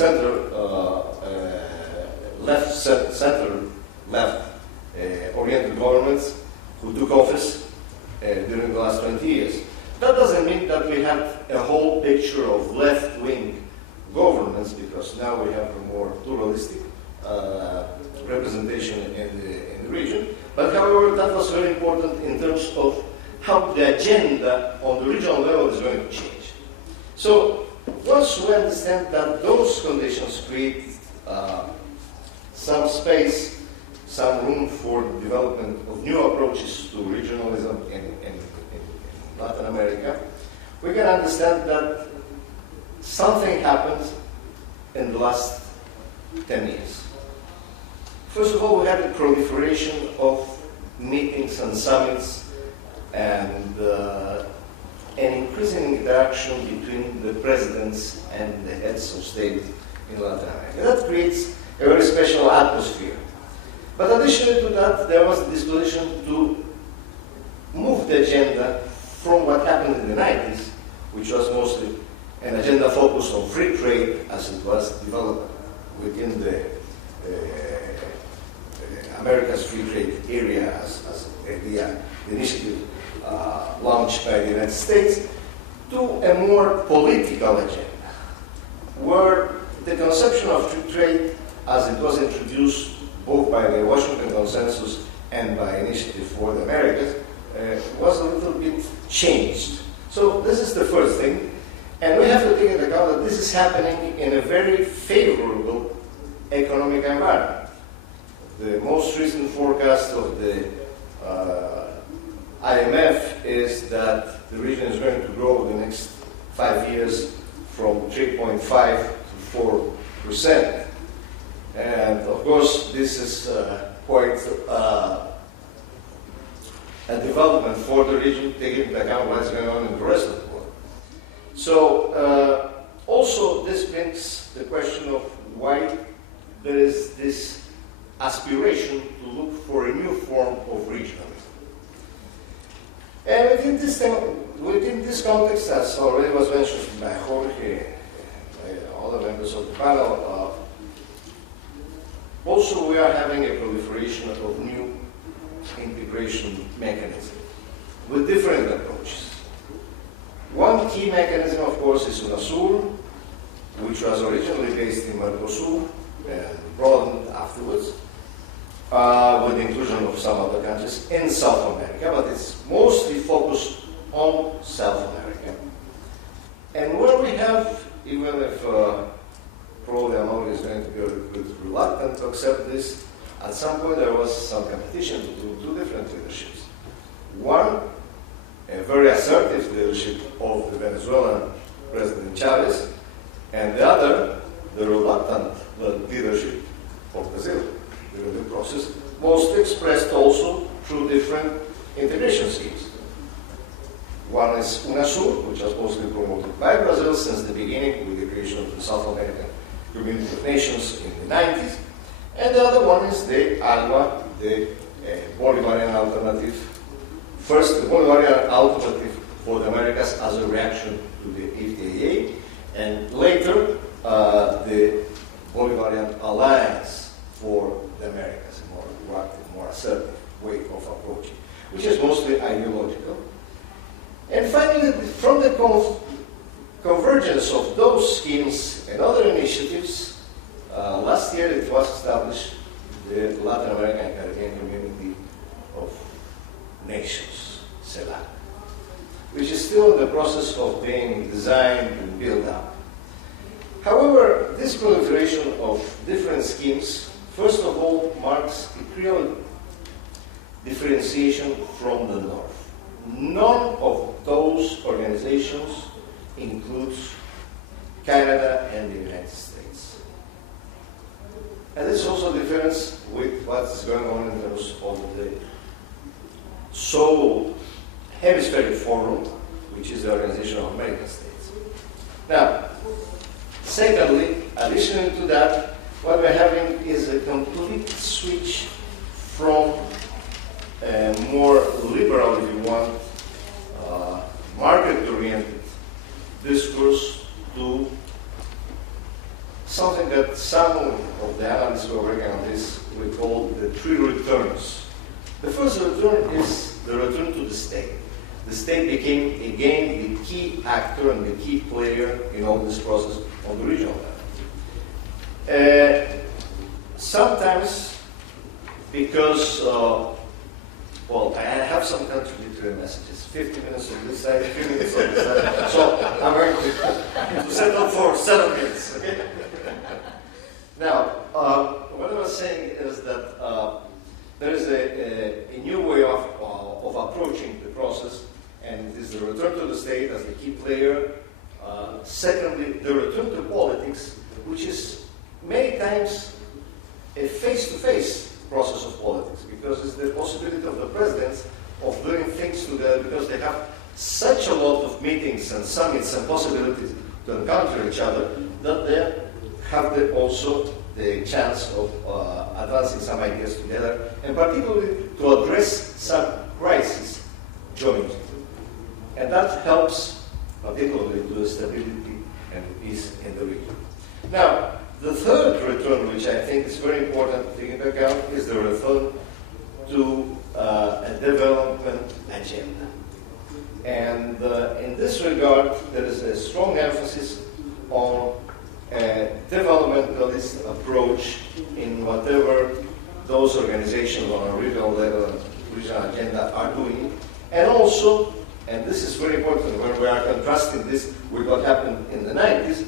left-oriented governments who took office during the last 20 years. That doesn't mean that we have a whole picture of left-wing governments, because now we have a more pluralistic representation in the region. But however, that was very important in terms of how the agenda on the regional level is going to change. So once we understand that those conditions create some space, some room for the development of new approaches to regionalism in Latin America, we can understand that something happened in the last 10 years. First of all, we had the proliferation of meetings and summits and an increasing interaction between the presidents and the heads of state in Latin America. That creates a very special atmosphere. But additionally to that, there was the disposition to move the agenda from what happened in the 90s, which was mostly an agenda focused on free trade as it was developed within the America's free trade area as the initiative launched by the United States, to a more political agenda, where the conception of free trade as it was introduced both by the Washington Consensus and by Initiative for the Americas was a little bit changed. So this is the first thing. And we have to take into account that this is happening in a very favorable economic environment. The most recent forecast of the IMF is that the region is going to grow in the next 5 years from 3.5 to 4%. And of course, this is quite a development for the region, taking into account what is going on in the rest of the world. So also this brings the question of why there is this aspiration to look for a new form of regionalism. And within this context, as already was mentioned by Jorge and other members of the panel, also we are having a proliferation of new integration mechanisms with different approaches. One key mechanism, of course, is UNASUR, which was originally based in Mercosur and broadened afterwards, with the inclusion of some other countries in South America, but it's mostly focused on South America. And where we have, even if probably Amaury is going to be a little bit reluctant to accept this, at some point there was some competition between two different leaderships. One, a very assertive leadership of the Venezuelan President Chavez, and the other, the reluctant leadership of Brazil during the process, mostly expressed also through different integration schemes. One is UNASUR, which was mostly promoted by Brazil since the beginning with the creation of the South American Community of Nations in the 90s. And the other one is the ALMA, the Bolivarian Alternative. First, the Bolivarian Alternative for the Americas as a reaction to the FTA, and later the Bolivarian Alliance for the Americas, a more proactive, more assertive way of approaching, which is mostly ideological. And finally, from the convergence last year it was established the Latin American and Caribbean Community of Nations, CELAC, which is still in the process of being designed and built up. However, this proliferation of different schemes, first of all, marks a clear differentiation from the North. None of those organizations includes Canada and the United States. And this is also a difference with what's going on in terms of the Southern Hemispheric Forum, which is the Organization of American States. Now, secondly, additionally to that, what we're having is a complete switch from a more liberal, if you want, market-oriented discourse to something that some of the analysts who are working on this we call the three returns. The first return is the return to the state. The state became again the key actor and the key player in all this process on the regional level. Sometimes because, well, I have some contradictory messages. 50 minutes on this side, 50 minutes on this side. So I'm going to settle for 7 minutes. Okay? Now, what I was saying is that there is a new way of approaching the process, and it is the return to the state as the key player. Secondly, the return to politics, which is many times a face-to-face process of politics, because it's the possibility of the presidents of doing things together, because they have such a lot of meetings and summits and possibilities to encounter each other, that they have also the chance of advancing some ideas together, and particularly to address some crises jointly. And that helps particularly to the stability and peace in the region. Now, the third return, which I think is very important to take into account, is the return to a development agenda. And in this regard, there is a strong emphasis on a developmentalist approach in whatever those organizations on a regional level and regional agenda are doing. And also, and this is very important when we are contrasting this with what happened in the 90s,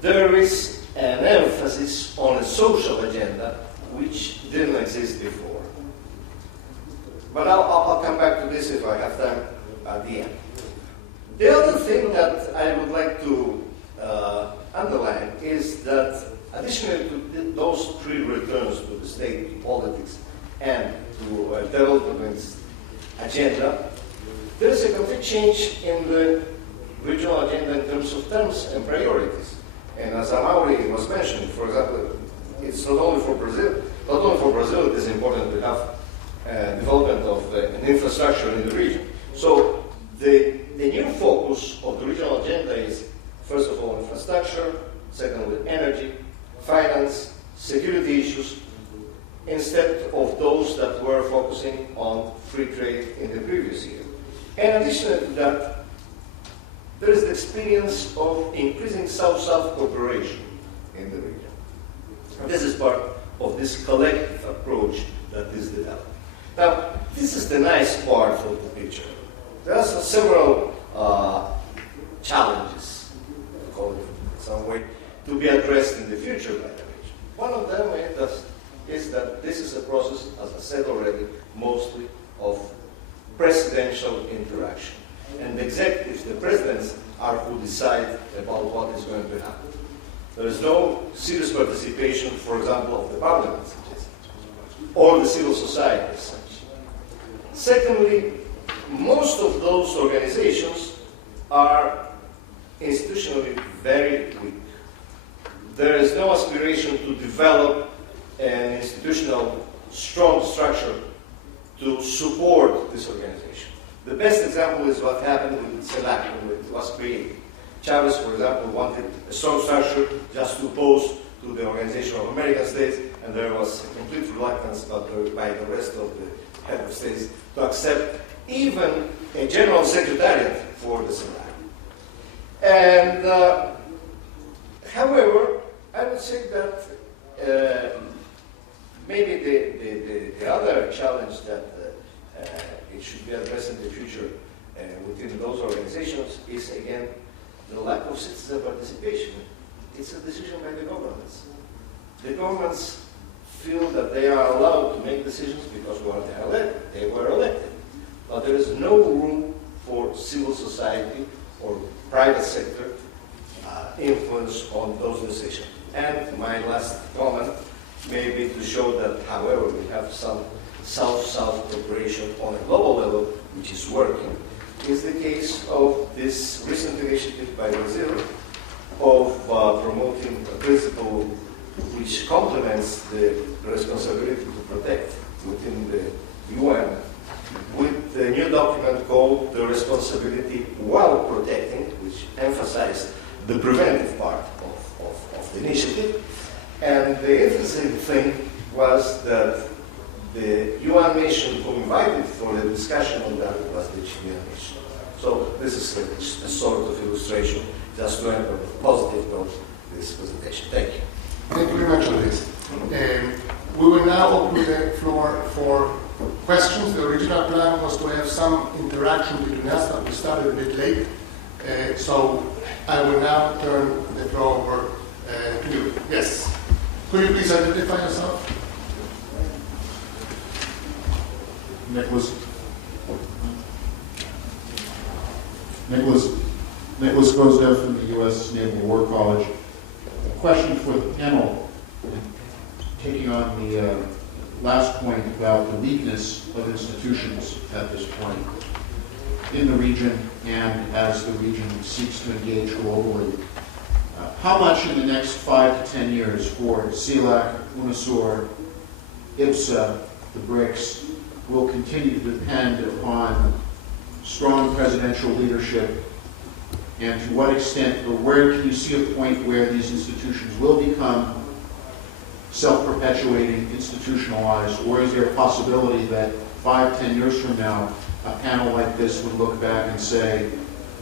there is an emphasis on a social agenda which didn't exist before. But I'll come back to this if I have time at the end. The other thing that I would like to underline is that additionally to those three returns to the state, to politics, and to a development agenda, there is a complete change in the regional agenda in terms of terms and priorities. And as Amaury was mentioning, for example, it's not only for Brazil. Not only for Brazil, it is important to have development of an infrastructure in the region. So the new focus of the regional agenda is, first of all, infrastructure, secondly, energy, finance, security issues, instead of those that were focusing on free trade in the previous year. And additionally to that, there is the experience of increasing South-South cooperation in the region. And this is part of this collective approach that is developed. Now, this is the nice part of the picture. There are several challenges, to call it in some way, to be addressed in the future by the region. One of them is that this is a process, as I said already, mostly of presidential interaction. And the executives, the presidents, are who decide about what is going to happen. There is no serious participation, for example, of the parliament, or the civil society as such. Secondly, most of those organizations are institutionally very weak. There is no aspiration to develop an institutional strong structure to support this organization. The best example is what happened with CELAC when it was created. Chavez, for example, wanted a strong structure just to oppose to the Organization of American States, and there was a complete reluctance by the rest of the head of states to accept even a general secretariat for the CELAC. And however, I would say that maybe the other challenge that it should be addressed in the future within those organizations is, again, the lack of citizen participation. It's a decision by the governments. The governments feel that they are allowed to make decisions because they were elected. But there is no room for civil society or private sector influence on those decisions. And my last comment may be to show that, however, we have some South-South cooperation on a global level, which is working, is the case of this recent initiative by Brazil of promoting a principle which complements the responsibility to protect within the UN with the new document called the responsibility while protecting, which emphasized the preventive part of the initiative. And the interesting thing was that the UN nation who invited for the discussion on that was the Chilean nation. So this is a sort of illustration, just to end on a positive note this presentation. Thank you. Thank you very much, Luis. We will now open the floor for questions. The original plan was to have some interaction between us, but we started a bit late. So I will now turn the floor over to you. Yes. Could you please identify yourself? Nicholas Grosdev from the U.S. Naval War College. A question for the panel, taking on the last point about the weakness of institutions at this point in the region and as the region seeks to engage globally. How much in the next 5 to 10 years for CELAC, UNASUR, IPSA, the BRICS, will continue to depend upon strong presidential leadership, and to what extent, or where can you see a point where these institutions will become self-perpetuating, institutionalized, or is there a possibility that 5, 10 years from now, a panel like this would look back and say,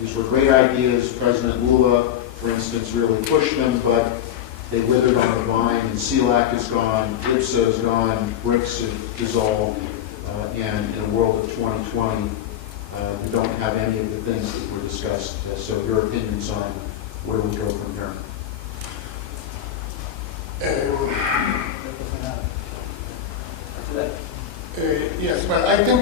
these were great ideas, President Lula, for instance, really pushed them, but they withered on the vine, and CELAC is gone, IPSA is gone, BRICS is dissolved, and in a world of 2020, we don't have any of the things that were discussed. So your opinions on where we go from here? Yes, well, I think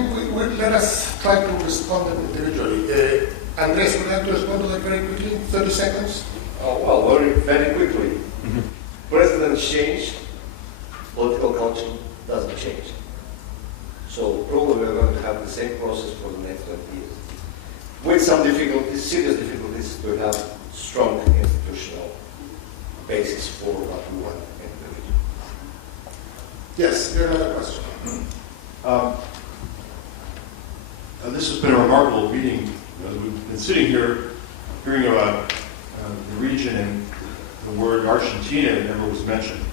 let us try to respond individually. Andres, would you like to respond to that very quickly? 30 seconds? Oh, well, very quickly. Presidents change, political culture doesn't change. So probably we're going to have the same process for the next 20 years. With some difficulties, serious difficulties, to have strong institutional basis for what we want in the region. Yes, there's another question. This has been a remarkable meeting. We've been sitting here hearing about the region, and the word Argentina never was mentioned.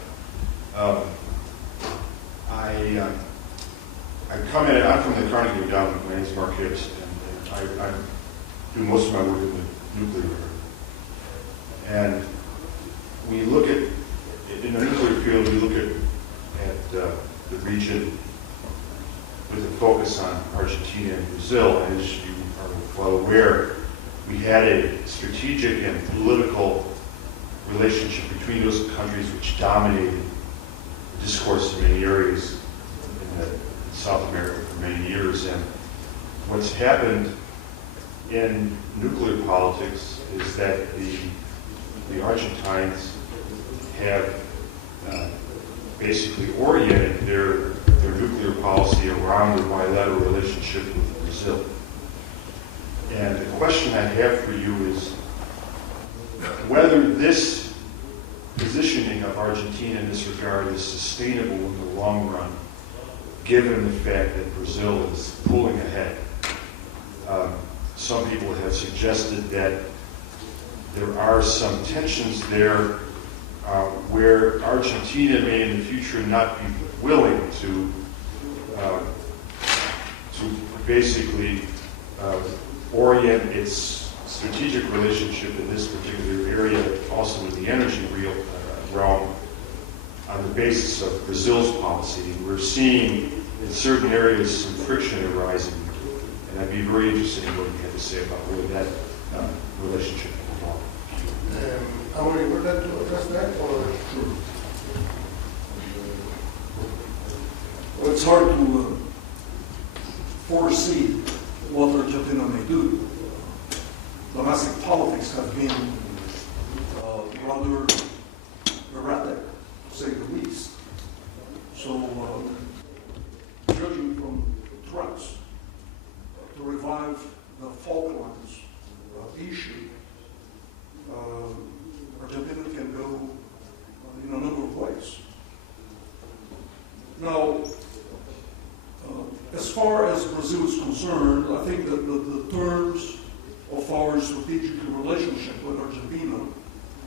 I'm from the Carnegie Endowment. My name is Mark Hibbs, and I do most of my work in the nuclear area. And we look at, in the nuclear field, we look at the region with a focus on Argentina and Brazil. And as you are well aware, we had a strategic and political relationship between those countries which dominated the discourse in many areas in South America for many years. And what's happened in nuclear politics is that the Argentines have basically oriented their nuclear policy around the bilateral relationship with Brazil. And the question I have for you is whether this positioning of Argentina in this regard is sustainable in the long run, given the fact that Brazil is pulling ahead. Some people have suggested that there are some tensions there where Argentina may in the future not be willing to basically orient its strategic relationship in this particular area, also with the energy realm, on the basis of Brazil's policy. We're seeing in certain areas some friction arising, and I'd be very interested in what you have to say about where that relationship will evolve. Amaury, would you like to address that? Or? Sure. Well, it's hard to foresee what Argentina may do. Domestic politics have been rather erratic, to say the least. So, judging from threats to revive the Falklands issue, Argentina can go in a number of ways. Now, as far as Brazil is concerned, I think that the terms of our strategic relationship with Argentina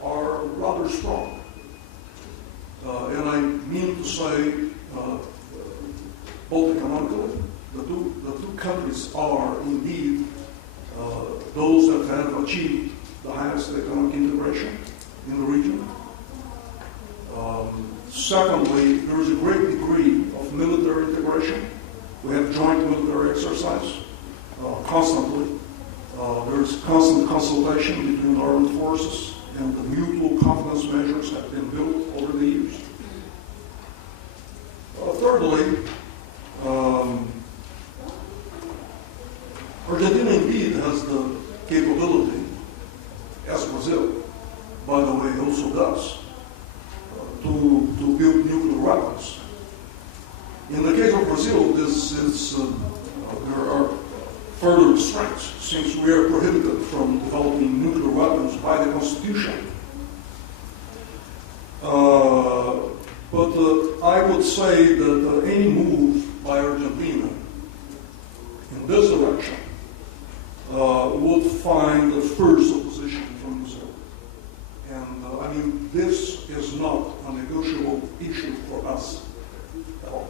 are rather strong. And I mean to say, both economically, the two countries are indeed those that have achieved the highest economic integration in the region. Secondly, there is a great degree of military integration. We have joint military exercise constantly. There is constant consultation between the armed forces, and the mutual confidence measures have been built over the years. Thirdly, Argentina indeed has the capability, as Brazil, by the way, also does, to build nuclear weapons. In the case of Brazil, there are further restraints, since we are prohibited from developing nuclear weapons by the Constitution. But I would say that any move by Argentina in this direction would find the first opposition from Brazil. And I mean, this is not a negotiable issue for us at all.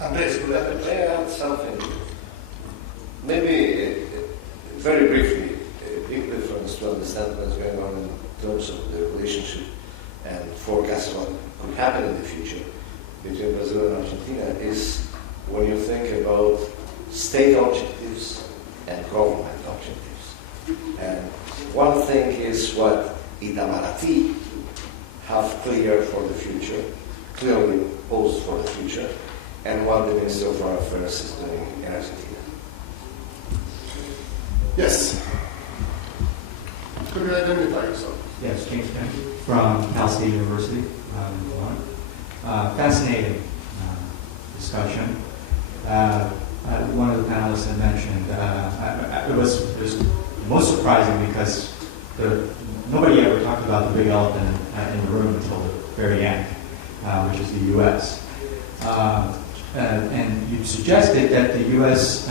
Andres, would that May I add something? Maybe very briefly, big difference to understand what's going on in terms of the relationship and forecast what could happen in the future between Brazil and Argentina is when you think about state objectives and government objectives. And one thing is what Itamaraty have clear for the future, clearly posed for the future, and what the Minister of Foreign Affairs is doing in Argentina. Yes. Could you identify yourself? Yes, James Kennedy from Cal State University in Buenos. Fascinating discussion. One of the panelists had mentioned it was most surprising because nobody ever talked about the big elephant in the room until the very end, which is the U.S. And you suggested that the U.S.,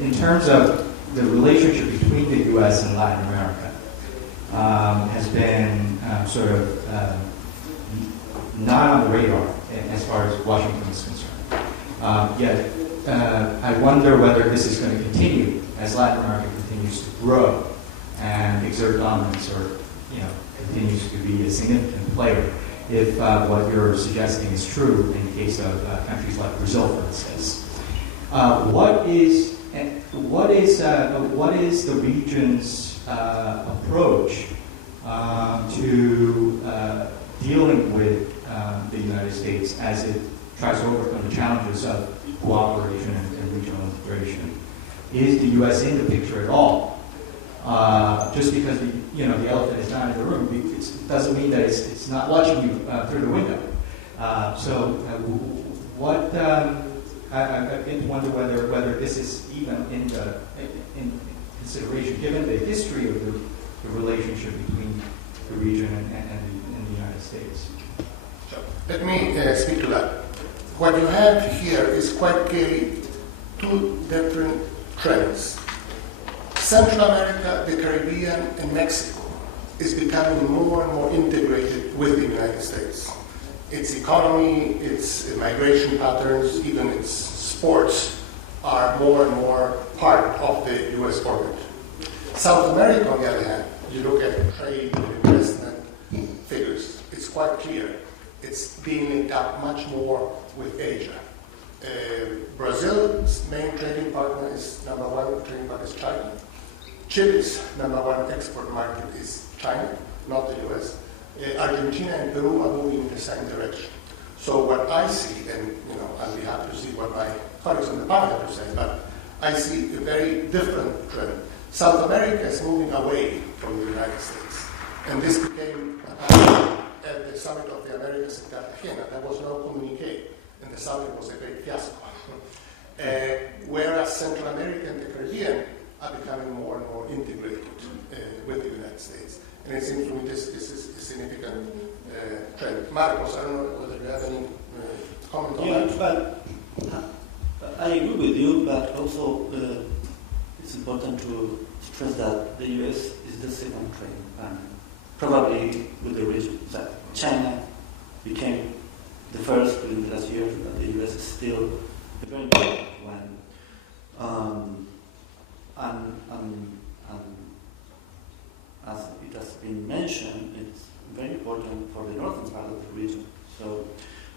in terms of the relationship between the U.S. and Latin America, has been sort of not on the radar as far as Washington is concerned. Yet, I wonder whether this is going to continue as Latin America continues to grow and exert dominance, or continues to be a significant player. If what you're suggesting is true in the case of countries like Brazil, for instance, what is the region's approach to dealing with the United States as it tries to overcome the challenges of cooperation and regional integration? Is the U.S. in the picture at all? Just because the elephant is not in the room, it doesn't mean that it's not watching you through the window. I wonder whether this is even in consideration, given the history of the relationship between the region and the United States. Let me speak to that. What you have here is quite clearly two different trends. Central America, the Caribbean, and Mexico is becoming more and more integrated with the United States. Its economy, its migration patterns, even its sports are more and more part of the U.S. orbit. South America, on the other hand, you look at trade and investment, figures, it's quite clear. It's being linked up much more with Asia. Brazil's main trading partner is #1 trading partner is China. Chile's #1 export market is China, not the US. Argentina and Peru are moving in the same direction. So what I see, and I'll be happy to see what my colleagues on the panel have to say, but I see a very different trend. South America is moving away from the United States. And this became apparent at the summit of the Americas in Cartagena. There was no communique, and the summit was a great fiasco. Whereas Central America and the Caribbean are becoming more and more integrated with the United States. And it seems to me this is a significant trend. Marcos, I don't know whether you have any comment on that. But I agree with you, but also it's important to stress that the U.S. is the second trading partner, probably with the region. That China became the first within the last years, but the U.S. is still a very important one. And as it has been mentioned, it's very important for the northern part of the region. So,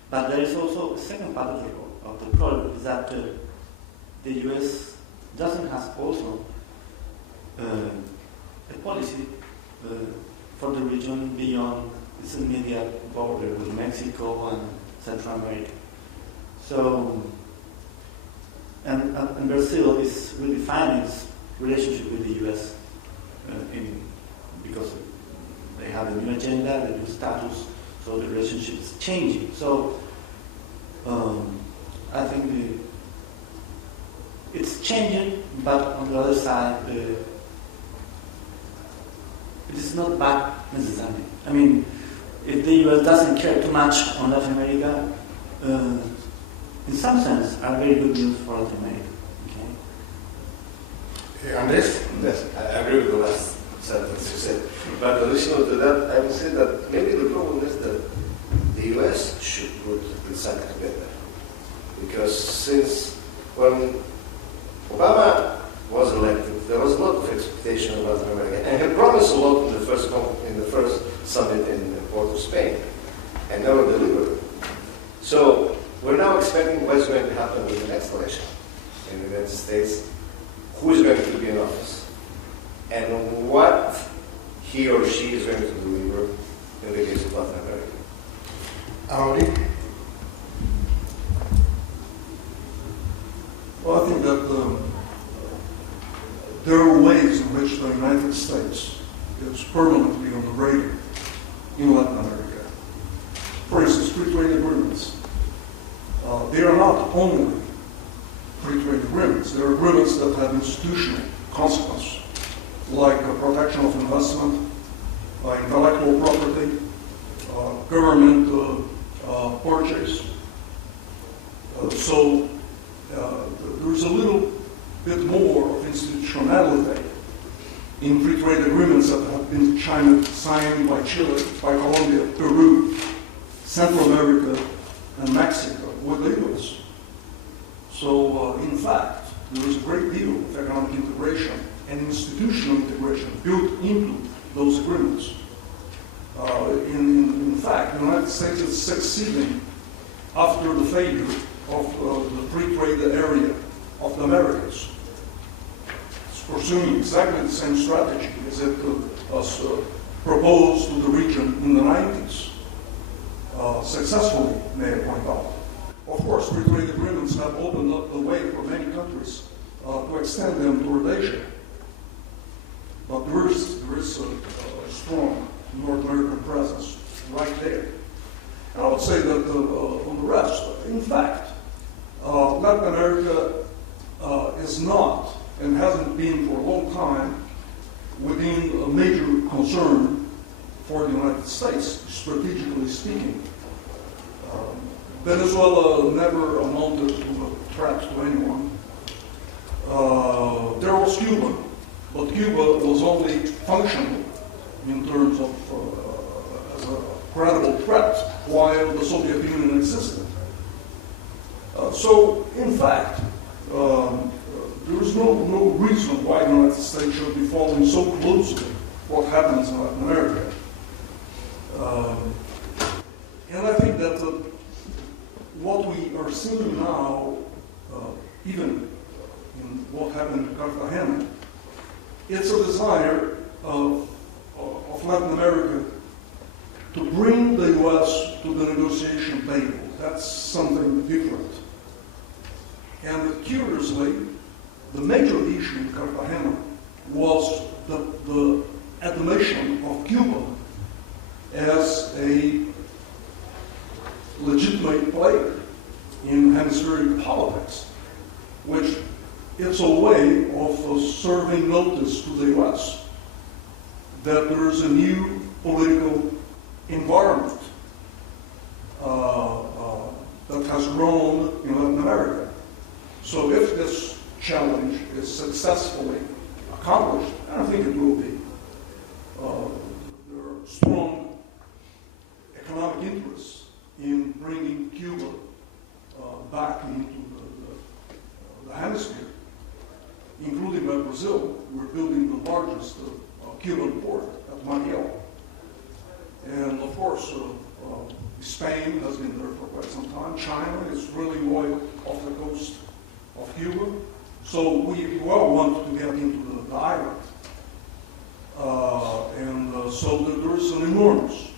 but there is also a second part of the problem, is that the U.S. doesn't have also a policy for the region beyond its immediate border with Mexico and Central America. So, and Brazil is redefining its relationship with the U.S. Because they have a new agenda, a new status, so the relationship is changing. So I think it's changing, but on the other side, it is not bad necessarily. I mean, if the U.S. doesn't care too much on Latin America, in some sense, are very good news for Latin America. Okay? Andres? Yes, I agree with the last sentence you said. But additional to that, I would say that maybe the problem is that the U.S. should put the SAC together. Because since when Obama was elected, there was a lot of expectation of Latin America, and he promised a lot in the first summit in Port of Spain, and never delivered. So we're now expecting what's going to happen with the next election in the United States, who is going to be in office, and what he or she is going to deliver in the case of Latin America. Amaury? Well, I think that there are ways in which the United States is permanently on the radar in Latin America. For instance, free trade agreements. They are not only free trade agreements. There are agreements that have institutional consequence, like protection of investment, intellectual property, government purchase. So there's a little bit more of institutionality in free trade agreements that have been signed by Chile, by Colombia, Peru, Central America, and Mexico with the U.S. So, in fact, there is a great deal of economic integration and institutional integration built into those agreements. In fact, the United States is succeeding after the failure of the free trade area of the Americas. It's pursuing exactly the same strategy as it was proposed to the region in the 90s. Successfully, may I point out. Of course, free trade agreements have opened up the way for many countries to extend them toward Asia. But there is a strong North American presence right there. And I would say that on the rest, in fact, Latin America is not and hasn't been for a long time within a major concern for the United States, strategically speaking. Venezuela never amounted to a threat to anyone. There was Cuba, but Cuba was only functional in terms of as a credible threat while the Soviet Union existed. So, in fact, there is no reason why the United States should be following so closely what happens in Latin America. And I think that what we are seeing now, even in what happened in Cartagena, it's a desire of Latin America to bring the U.S. to the negotiation table. That's something different. And curiously, the major issue in Cartagena was the admission of Cuba as a legitimate player in hemispheric politics, which it's a way of serving notice to the U.S. that there is a new political environment that has grown in Latin America. So if this challenge is successfully accomplished, and I think it will be, there are strong economic interests in bringing Cuba back into the hemisphere, including by Brazil. We're building the largest Cuban port at Manila. And of course, Spain has been there for quite some time. China is really loyal off the coast of Cuba. So we all want to get into the island. So there is an enormous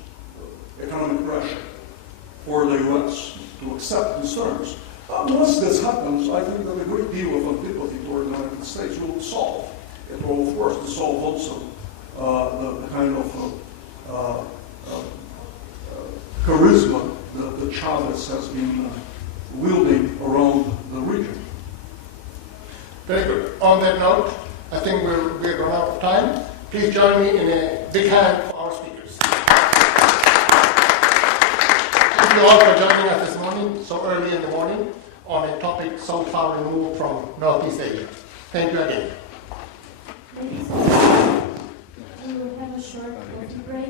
economic pressure for the U.S. to accept these terms. Once this happens, I think that a great deal of antipathy toward the United States will dissolve. It will, of course, dissolve also the kind of charisma that Chavez has been wielding around the region. Very good. On that note, I think we're run out of time. Please join me in a big hand for our speakers. Thank you all for joining us this morning, so early in the morning, on a topic so far removed from Northeast Asia. Thank you again. Ladies and gentlemen, we will have a short coffee break.